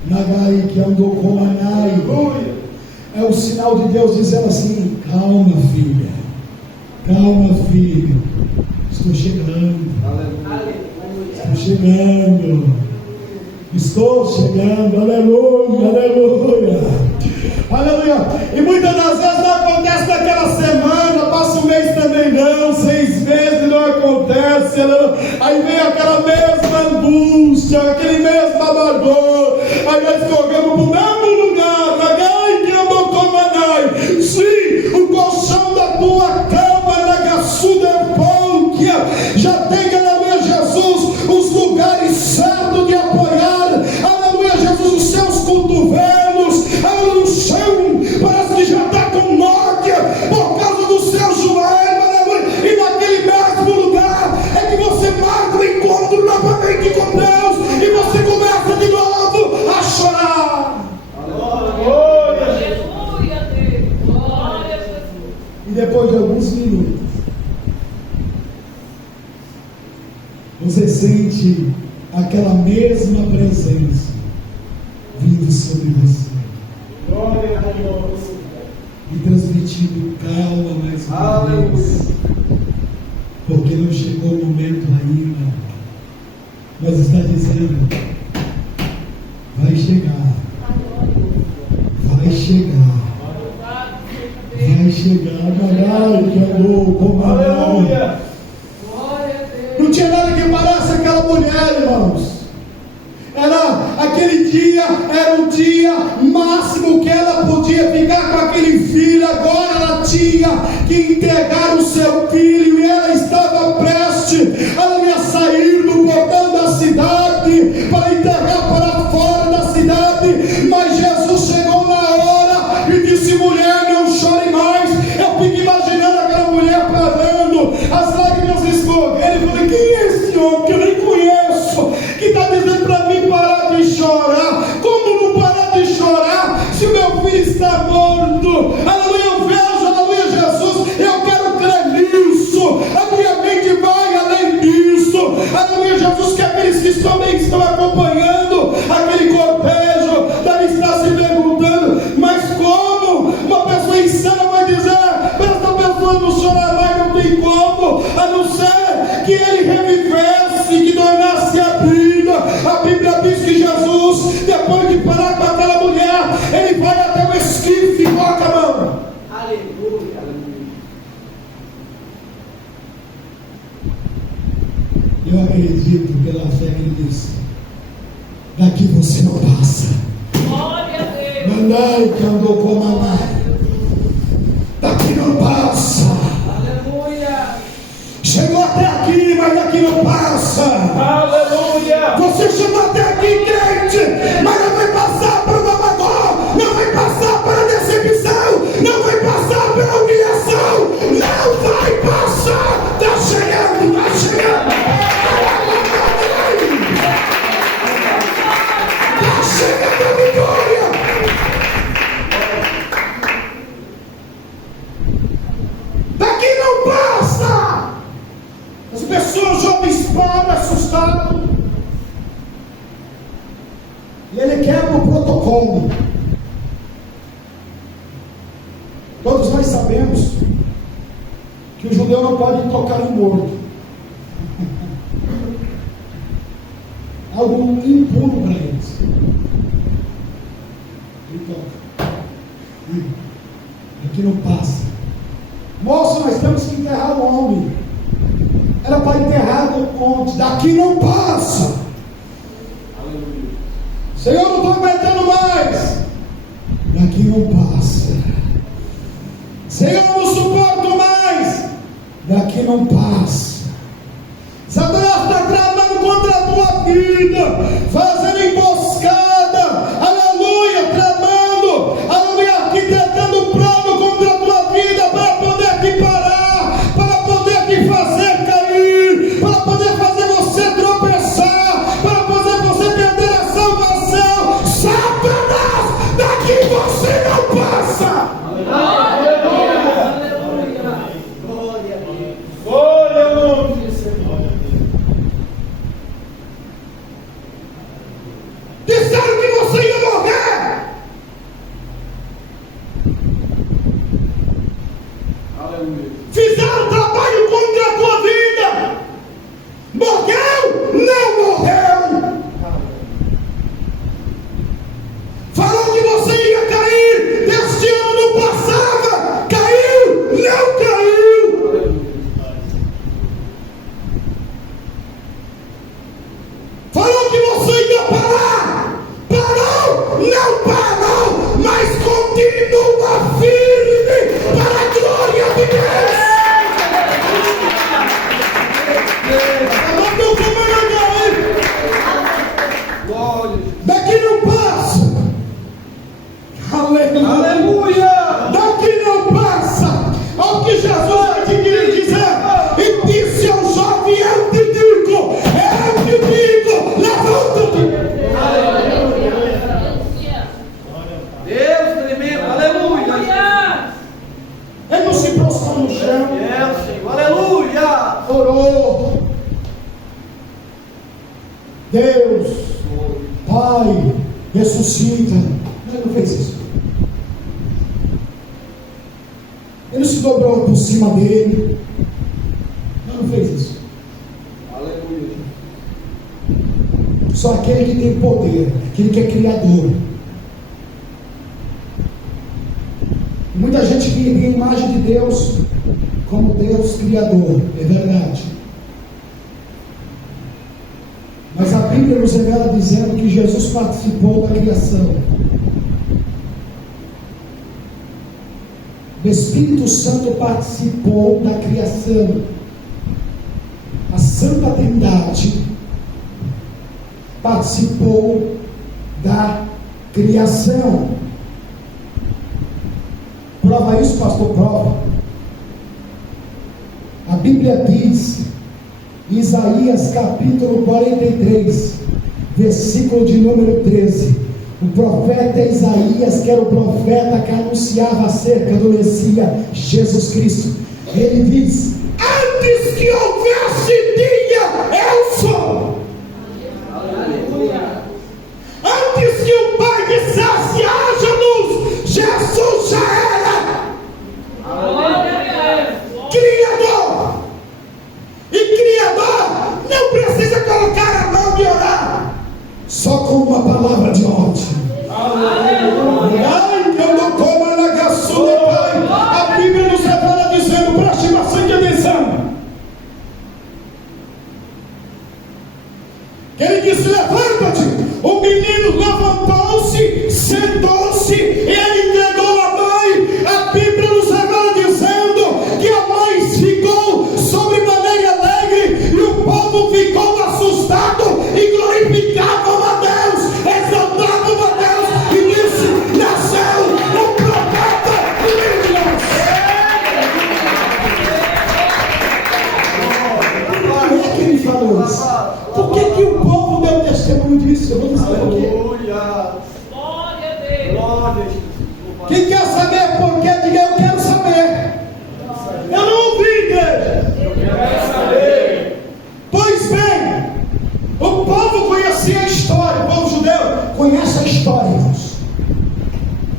Nagai que andou com Anai, é o sinal de Deus dizendo assim: calma, filha, calma, filho, estou chegando, estou chegando, estou chegando, aleluia, aleluia, aleluia. E muitas das vezes não acontece naquela semana, passa um mês também não, 6 meses não acontece, aleluia. Aí vem aquela mesma angústia, aquele mesmo amargor, aí nós corremos para o mesmo lugar, Nagai que andou com Manai. Sim, o colchão da tua cama, Nagassuderpolkia, já tem, aleluia, Jesus, os lugares certos de apoiar, aleluia, Jesus, os seus cotovelos, aleluia, no chão, parece que já está com nóquia, por causa do seu joelho, aleluia, e naquele mesmo lugar, é que você marca o encontro novamente com Deus, e você começa de novo a chorar. pedindo calma mais uma Aleluia. vez, porque não chegou o momento ainda, mas está dizendo, vai chegar, vai chegar, vai chegar, Magai, que andou com Magai. Aleluia. Não tinha nada que parasse aquela mulher, irmãos. Aquele dia era o dia máximo que ela podia ficar com aquele filho. Agora ela tinha que entregar o seu filho, e ela estava prestes a sair do portão da cidade para enterrar para fora da cidade. Mas Jesus chegou na hora e disse: mulher, não chore mais. Eu fico imaginando aquela mulher parando, as lágrimas escorrendo. Eu falei: quem é esse homem que eu nem conheço, que está dizendo para mim parar de chorar? Como não parar de chorar se meu filho está morto? Aleluia, eu vejo, aleluia, Jesus, eu quero crer nisso. A minha mente vai além disso. Aleluia, Jesus, que aqueles que também estão acompanhando aquele cortejo devem estar se perguntando: mas como uma pessoa insana vai dizer para essa pessoa não chorar mais? Não tem como, a não ser que ele revivesse, que tornasse a vida. A Bíblia diz que Jesus, depois de parar com aquela mulher, ele vai até o esquife e coloca a mão. Aleluia. Eu acredito pela fé que ele disse: daqui você não passa. Glória a Deus. Mandai que andou com a mamãe, daqui não passa. Aleluia. Chegou até aqui, mas daqui não passa. Aleluia. Você chegou até aqui, crente, mas não vai passar por uma magoa, não vai passar pela decepção, não vai passar pela humilhação, não vai passar. Está chegando, está chegando. Está chegando a vitória. Daqui não passa. As pessoas jogam espada assustado, e ele quebra o protocolo. Todos nós sabemos que o judeu não pode tocar em morto. Algo impuro para eles. Então, aqui não passa. Moço, nós temos que enterrar o homem. Era para enterrar onde? Daqui não passa. Aleluia. Senhor, não estou aguentando mais. Daqui não passa. Senhor, não suporto mais. Daqui não passa. Satanás está tramando contra a tua vida, fazendo emboscada, aleluia, tramando, aleluia, arquitetando plano contra a tua vida, para poder te parar, para poder te fazer cair, para poder fazer você tropeçar, para fazer você perder a salvação. Satanás, daqui você não passa. Glória ao nome de Senhor. Disseram que você ia morrer. Aleluia. Fizeram trabalho contra a tua vida. Morreu? Não morreu. Falou que você ia cair. Este ano não passava. Caiu? Não caiu. Falou que você ia parar. Parou? Não parou. Mas continua firme para a glória de Deus. Glória. Daqui não passa. Aleluia. Aleluia. Daqui não passa. Olha o que Jesus vai te dizer. E disse ao jovem: eu te digo, levanta-te. Deus tremendo. Aleluia. Ele não se prostrou no chão. É, Senhor. Aleluia. Orou. Deus, Pai, ressuscita. Ele não fez isso. Ele se dobrou por cima dele. Não fez isso. Aleluia. Só aquele que tem poder, aquele que é criador. Muita gente cria a imagem de Deus como Deus criador, é verdade. Mas a Bíblia nos revela dizendo que Jesus participou da criação. O Espírito Santo participou da criação. A Santa Trindade participou da criação. Prova isso, pastor? Prova. A Bíblia diz, Isaías capítulo 43, versículo de número 13. O profeta Isaías, que era o profeta que anunciava acerca do Messias, Jesus Cristo, ele diz: antes que houvesse dia, eu sou. Aleluia. Antes que o Pai dissesse haja luz, Jesus já era. Glória a Deus. Criador. E Criador não precisa colocar a mão e orar, só com uma palavra de ordem. Aleluia. Ai, eu não como a negação, Pai. A Bíblia nos revela dizendo, preste bastante atenção. Ele disse: levanta-te. O menino levantou-se, sentou-se, ele entregou a mãe. A Bíblia nos revela dizendo que a mãe ficou sobremaneira alegre e o povo ficou assustado e glorificavam a Deus, exaltavam a Deus, e disse: nasceu um profeta de Deus. Por que ele falou isso? Por que o povo deu testemunho disso? Eu vou dizer por quê. Aleluia. Glória a Deus. Glória a Jesus. Quem quer saber por quê? Diga: eu quero saber. Eu não ouvi, igreja. Eu quero saber. Pois bem, o povo conhecia a história. O povo judeu conhece a história, irmãos.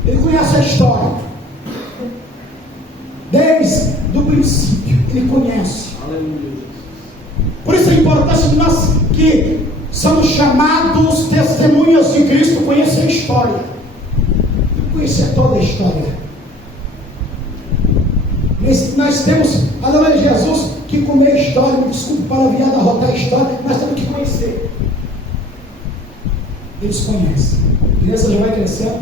Ele conhece a história desde o princípio. Ele conhece. Aleluia. Por isso a importância de nós que somos chamados testemunhas de Cristo, conhecer a história, conhecer toda a história. Nós temos, aleluia, Jesus, que comer a história, me desculpe para vir arrotar a história, nós temos que conhecer. Eles conhecem. A criança já vai crescendo,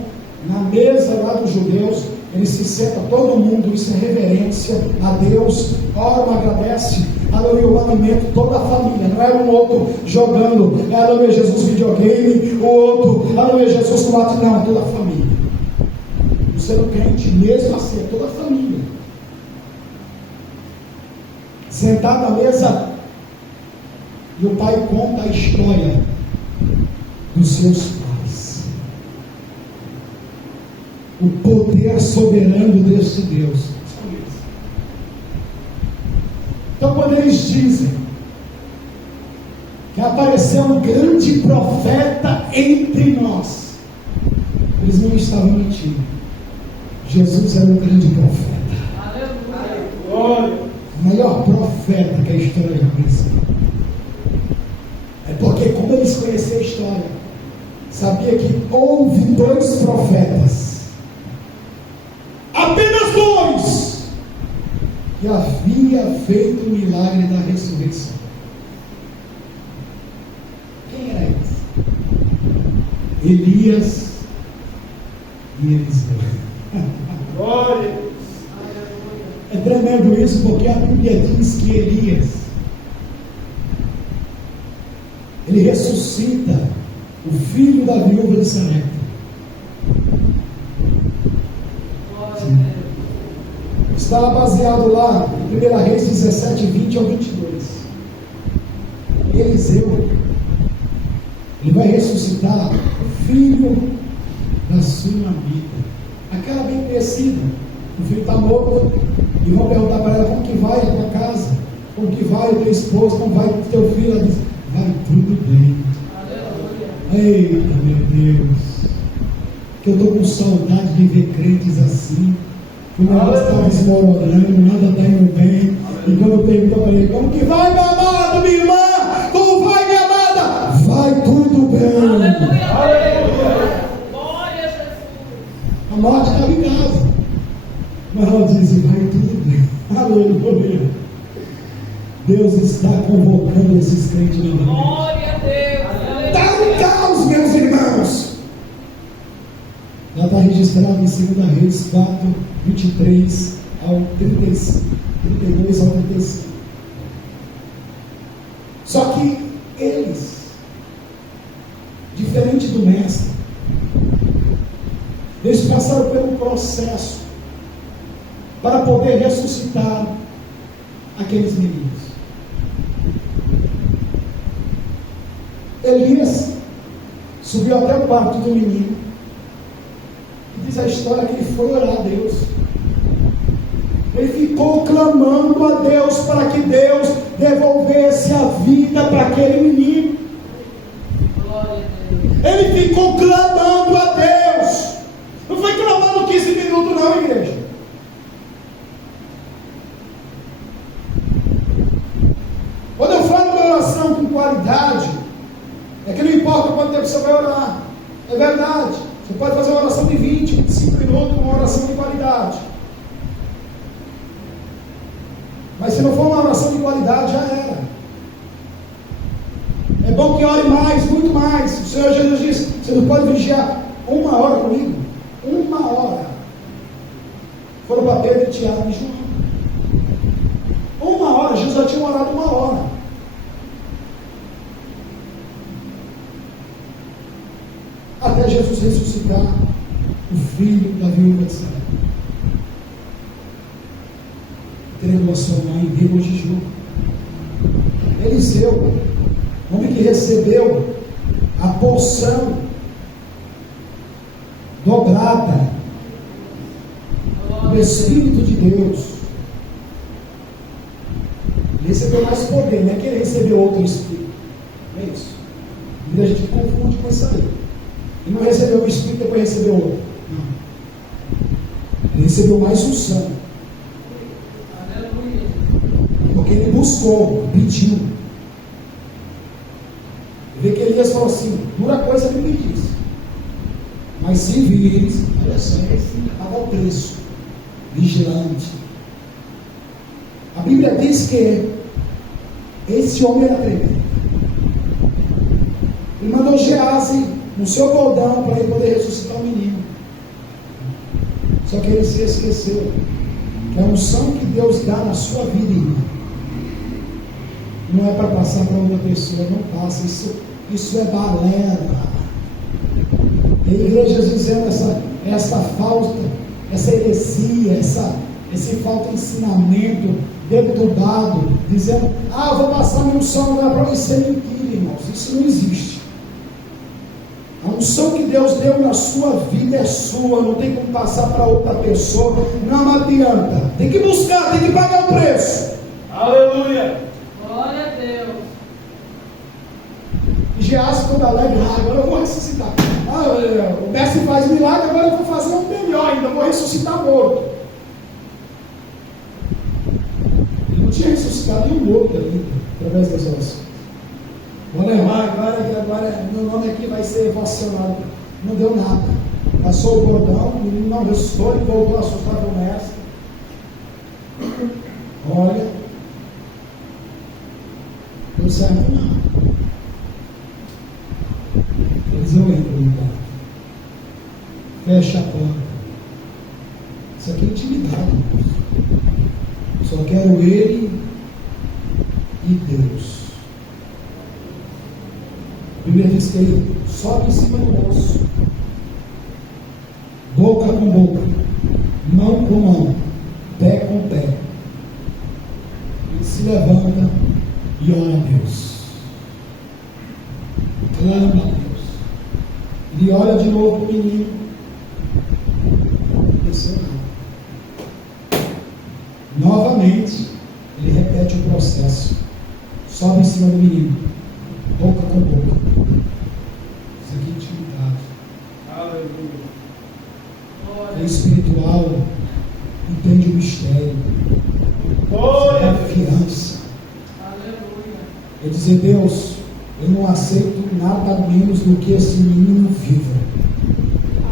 na mesa lá dos judeus, ele se senta todo mundo, isso é reverência a Deus, ora, agradece, aleluia, o alimento, toda a família, não é um outro jogando, aleluia, Jesus videogame, o outro, aleluia, Jesus no ato, não, é toda a família. O sendo crente, mesmo assim, é toda a família. Sentado à mesa, e o pai conta a história dos seus pais. O poder soberano desse Deus. Então, quando eles dizem que apareceu um grande profeta entre nós, eles não estavam mentindo. Jesus era um grande profeta. Aleluia. Glória. O melhor profeta que a história já conheceu. É porque, como eles conheciam a história, sabia que houve 2 profetas, apenas 2, que havia feito o milagre da ressurreição. Quem era eles? Elias e Eliseu. Glória. É tremendo isso, porque a Bíblia diz que Elias, ele ressuscita o filho da viúva de Sarepta. Está baseado lá em 1 Reis 17, 20 ao 22. Eliseu, ele vai ressuscitar o filho da sua amiga, aquela bem conhecida. O filho está morto, e vão perguntar para ela: como que vai a tua casa? Como que vai o teu esposo? Como vai o teu filho? Ela diz: vai tudo bem. Aleluia. Eita, meu Deus, que eu estou com saudade de ver crentes assim. O negócio está desmoronando, nada está indo bem. E quando pergunta para ele, como que vai, meu amado, minha irmã? Como vai, minha amada? Vai tudo bem. Aleluia. Glória a Jesus. A morte estava em casa. Mas ela diz, vai tudo bem. Aleluia. Deus está convocando esses crentes na vida. Glória a Deus. Está um caos, meus irmãos. Já está registrado em 2 Reis 4, 23 ao 32 ao 35. Só que eles, diferente do mestre, eles passaram pelo processo para poder ressuscitar aqueles meninos. Elias subiu até o quarto do menino. E diz a história que ele foi orar a Deus. Ele ficou clamando a Deus para que Deus devolvesse a vida para aquele menino. Ele ficou clamando a Deus. Não foi clamando 15 minutos não, igreja. Quando eu falo de oração com qualidade, é que não importa quanto tempo você vai orar. É verdade. Você pode fazer uma oração de 20, 25 minutos, uma oração de qualidade. Mas se não for uma oração de qualidade, já era. É bom que ore mais, muito mais. O Senhor Jesus disse, você não pode vigiar 1 hora comigo. 1 hora. Foram para Pedro, Tiago e João. 1 hora, Jesus já tinha orado 1 hora. Até Jesus ressuscitar o filho da viúva de Israel. Entregou a sua mãe e regozijou. Eliseu, homem que recebeu a porção dobrada do Espírito de Deus. Ele recebeu mais poder, não é que ele recebeu outro Espírito. Não é isso. E a gente confunde com isso aí. Ele não recebeu o Espírito e depois recebeu outro. Não. Ele recebeu mais unção. Porque ele buscou, pediu. Vê que Elias falou assim, dura coisa que me diz. Mas se vires, olha só, ele paga o preço. Vigilante. A Bíblia diz que esse homem era tremendo. Ele mandou Geazi no seu bordão para ele poder ressuscitar o menino. Só que ele se esqueceu que a unção que Deus dá na sua vida, irmão, não é para passar para outra pessoa, não passa. Isso é balela. Tem igrejas dizendo essa falta, essa heresia, esse falta de ensinamento dedudado, dizendo, vou passar minha unção agora para isso. É mentira, irmãos, isso não existe. A unção que Deus deu na sua vida é sua, não tem como passar para outra pessoa, não adianta. Tem que buscar, tem que pagar o preço. Aleluia. Glória a Deus. E Geazi ficou alegre, agora eu vou ressuscitar. O mestre faz milagre, agora eu vou fazer um melhor ainda, eu vou ressuscitar morto. Ele não tinha ressuscitado nenhum morto ainda, através das orações. Vou levar agora meu nome aqui vai ser evocionado. Não deu nada. Passou o bordão, o menino não ressuscitou, ele voltou a assustar com o mestre. Olha, não serve não. Eles não entram no quarto. Fecha a porta. Isso aqui é intimidade, irmãos. Só quero ele e Deus. A Bíblia diz que ele sobe em cima do osso, boca com boca, mão com mão, pé com pé. Ele se levanta e ora a Deus. Clama a Deus. Ele olha de novo para o menino. Desceu nada. Novamente, ele repete o processo. Sobe em cima do menino, boca com boca. Isso aqui é intimidade. Aleluia. É espiritual dizer: Deus, eu não aceito nada menos do que esse menino vivo.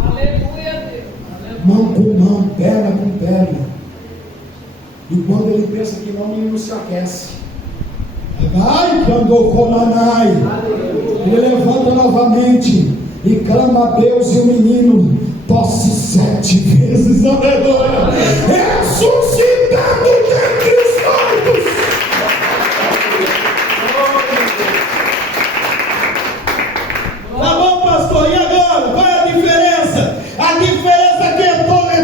Aleluia, Deus. Aleluia. Mão com mão, perna com perna. E quando ele pensa que não, o menino se aquece. Vai, quando Conanai, ele levanta novamente e clama a Deus, e o menino tosse 7 vezes. Aleluia. Ressuscitado dentre os mortos. Tá bom, pastor, e agora? Qual é a diferença? A diferença é que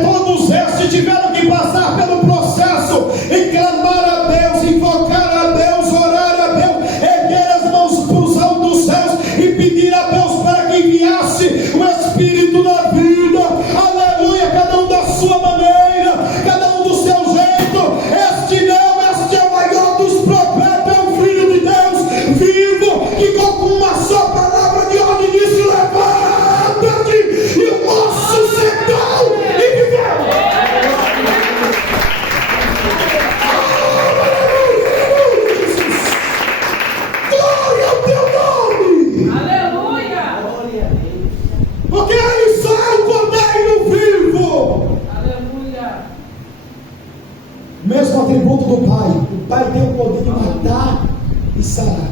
todos esses tiveram que passar pelo processo e clamar a Deus, invocar a Deus, orar a Deus, erguer as mãos para os altos dos céus e pedir a Deus para que enviasse o Espírito da vida. Aleluia, cada um da sua maneira, cada um do seu jeito. Este é o maior dos profetas, é o Filho de Deus vivo, que com uma só palavra de ordem disse: levanta-te, e o moço sentou e viveu. Glória ao teu nome. Aleluia. Porque ele só é o Cordeiro vivo. Aleluia. Mesmo atributo do Pai. O Pai tem o poder de matar e sarar.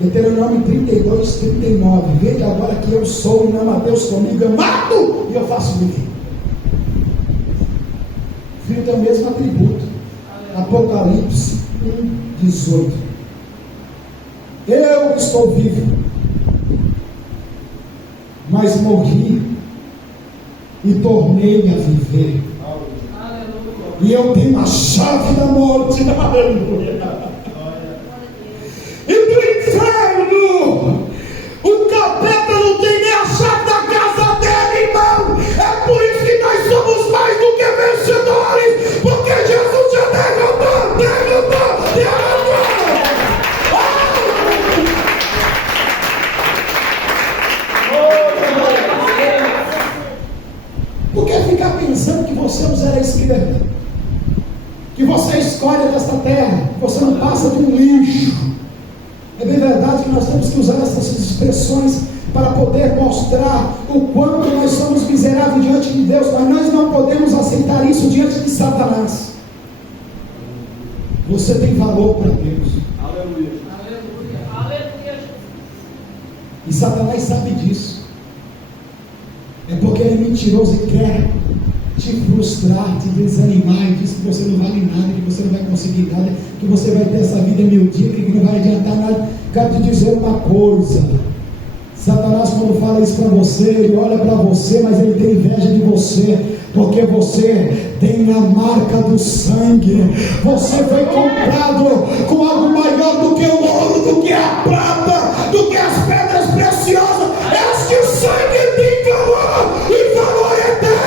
Deuteronômio 32, 39. Veja agora que eu sou e não há Deus comigo. Eu mato e eu faço viver. O Filho tem o mesmo atributo. Apocalipse 1, 18. Eu estou vivo, mas morri e tornei a viver. Aleluia. E eu tenho a chave da morte. Aleluia. E do inferno, o capeta não tem nem a chave da casa dele, irmão. É por isso que nós somos mais do que vencedores, porque Jesus já derrotou. Por que ficar pensando que você é um zero à esquerda? Que você é escolha desta terra, que você não passa de um lixo. É bem verdade que nós temos que usar essas expressões para poder mostrar o quanto nós somos miseráveis diante de Deus, mas nós não podemos aceitar isso diante de Satanás. Você tem valor para Deus. Aleluia. Aleluia. Aleluia. E Satanás sabe disso. É porque ele é mentiroso e quer te frustrar, te desanimar, e diz que você não vale nada, que você não vai conseguir nada, que você vai ter essa vida medíocre, que não vai adiantar nada. Quero te dizer uma coisa: Satanás, quando fala isso para você, ele olha para você, mas ele tem inveja de você, porque você tem a marca do sangue. Você foi comprado com algo maior do que o ouro, do que a prata, do que as pedras preciosas. Este sangue tem valor e valor eterno.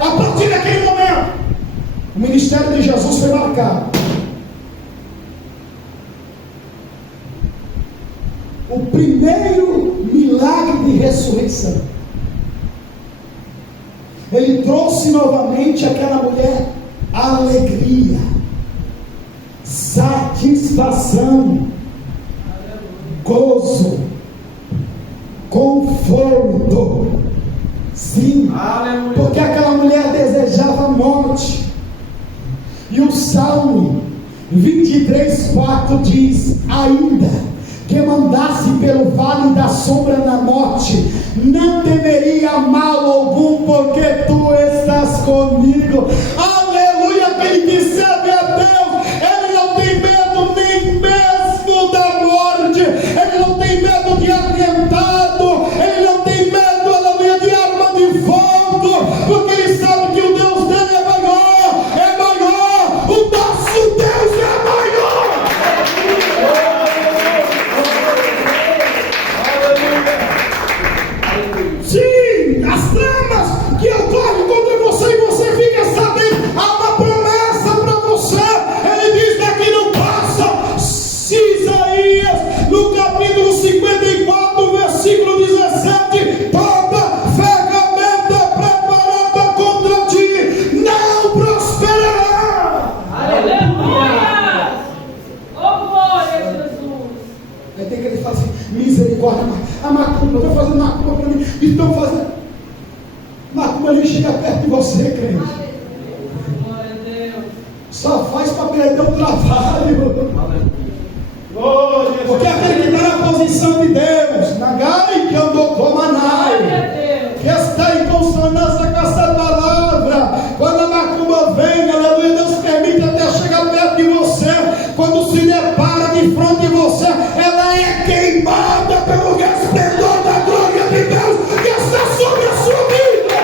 A partir daquele momento, o ministério de Jesus foi marcado. O primeiro milagre de ressurreição. Ele trouxe novamente àquela mulher alegria, satisfação, gozo, conforto. Sim, Aleluia. porque aquela mulher desejava a morte. E o Salmo 23:4 diz: ainda que mandasse pelo vale da sombra da morte, não temeria mal algum, porque tu estás comigo. Aleluia. Aquele que serve a Deus, ele não tem medo nem mesmo da morte, ele não tem medo de atentado, ele não tem medo, aleluia, de arma de fogo, porque ele sabe que o Deus dele é maior, o nosso Deus é maior. Sim, as tramas que ocorrem contra você e você fica sabendo, há uma promessa para você. Ele diz daqui não passa. Isaías, no capítulo 54, misericórdia. A macumba, estou fazendo macumba para mim. Estão fazendo. Macumba nem chega perto de você, crente. Glória a Deus. Só faz para perder o trabalho. Glória. Porque aquele que está na posição de Deus, Nagai que andou com Manai, que está em consonância com essa palavra, quando a macumba vem, aleluia, Deus permite até chegar perto de você, quando se depara de frente de você, ela é queimada pelo resplendor da glória de Deus que está sobre a sua vida.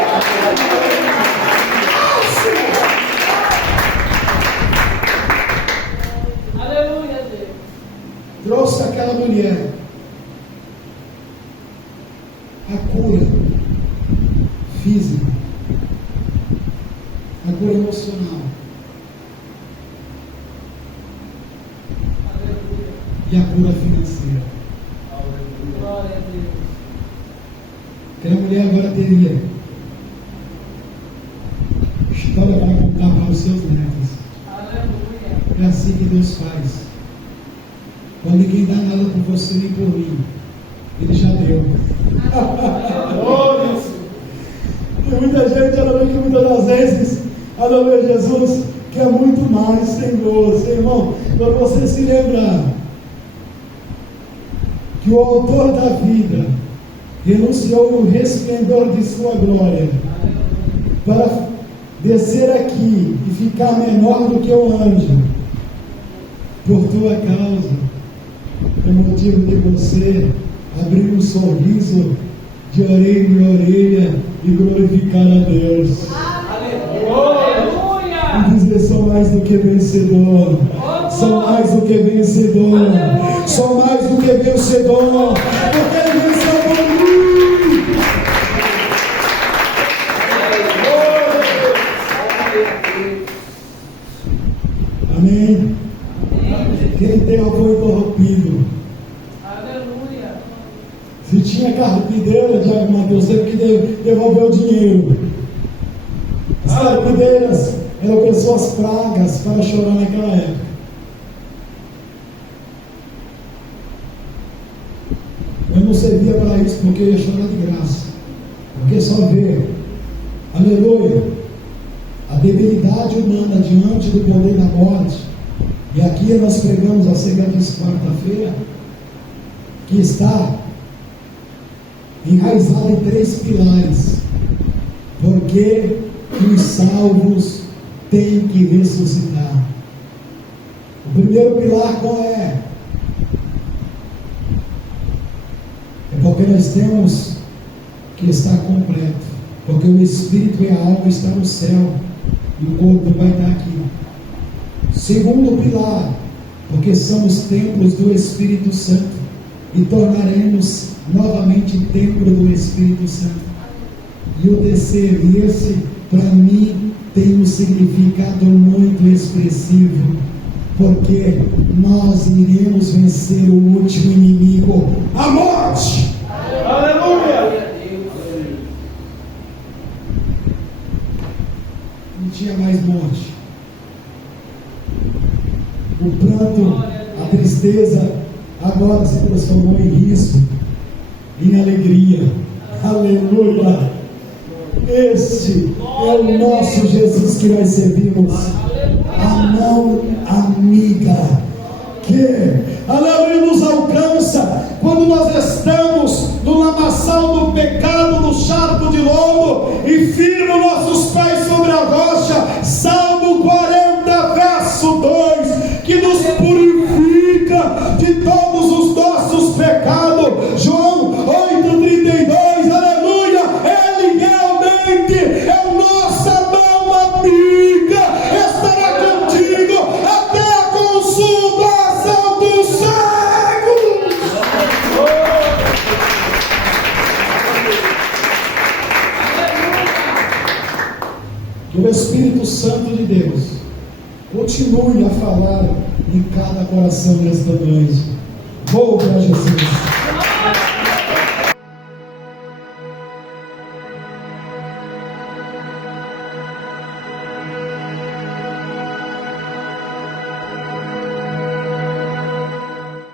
Aleluia, Deus. Trouxe aquela mulher a cura física, a cura emocional e a cura financeira. Glória a Deus. Aquela mulher agora teria história para contar para os seus netos. Aleluia. É assim que Deus faz. Quando ninguém dá nada por você nem por mim, Ele já deu. Glória. Tem muita gente, aleluia, que muitas das vezes, aleluia, Jesus quer muito mais, Senhor. Irmão, quando você se lembrar que o autor da vida renunciou no resplendor de sua glória para descer aqui e ficar menor do que o anjo, por tua causa, é motivo de você abrir um sorriso de orelha em orelha e glorificar a Deus. Aleluia. E dizer: sou mais do que vencedor. Sou mais do que vencedor. Sou mais do que vencedor. Porque Ele venceu por mim. Amém. Quem tem foi corrompido. Aleluia. Se tinha carpideira, Tiago Mateus, teve que devolver o dinheiro. As carpideiras eram pessoas pragas para chorar naquela época. Eu não servia para isso porque eu ia chorar de graça. Porque só ver, aleluia, a debilidade humana diante do poder da morte. E aqui nós pregamos a segunda quarta-feira, que está enraizado em 3 pilares. Porque os salvos têm que ressuscitar. O primeiro pilar qual é? É porque nós temos que estar completo. Porque o espírito e a alma estão no céu e o corpo vai estar aqui. Segundo pilar, porque somos templos do Espírito Santo e tornaremos novamente templo do Espírito Santo. E o terceiro, esse para mim tem um significado muito expressivo, porque nós iremos vencer o último inimigo, a morte. Aleluia. Não tinha mais morte. O pranto, a tristeza, agora se transformou em riso, em alegria. Aleluia! Este é o nosso Jesus que nós servimos. A mão amiga que, aleluia, nos alcança quando nós estamos no lamaçal do pecado, no charco de lodo, e firma nossos pés sobre a rocha. Salmo 40, verso 2, que nos purifica de todos os nossos pecados. João 8,32, aleluia, Ele realmente é nossa mão amiga, estará contigo até a consumação dos séculos. Que o Espírito Santo de Deus continue a falar em cada coração nesta noite. Vou para Jesus.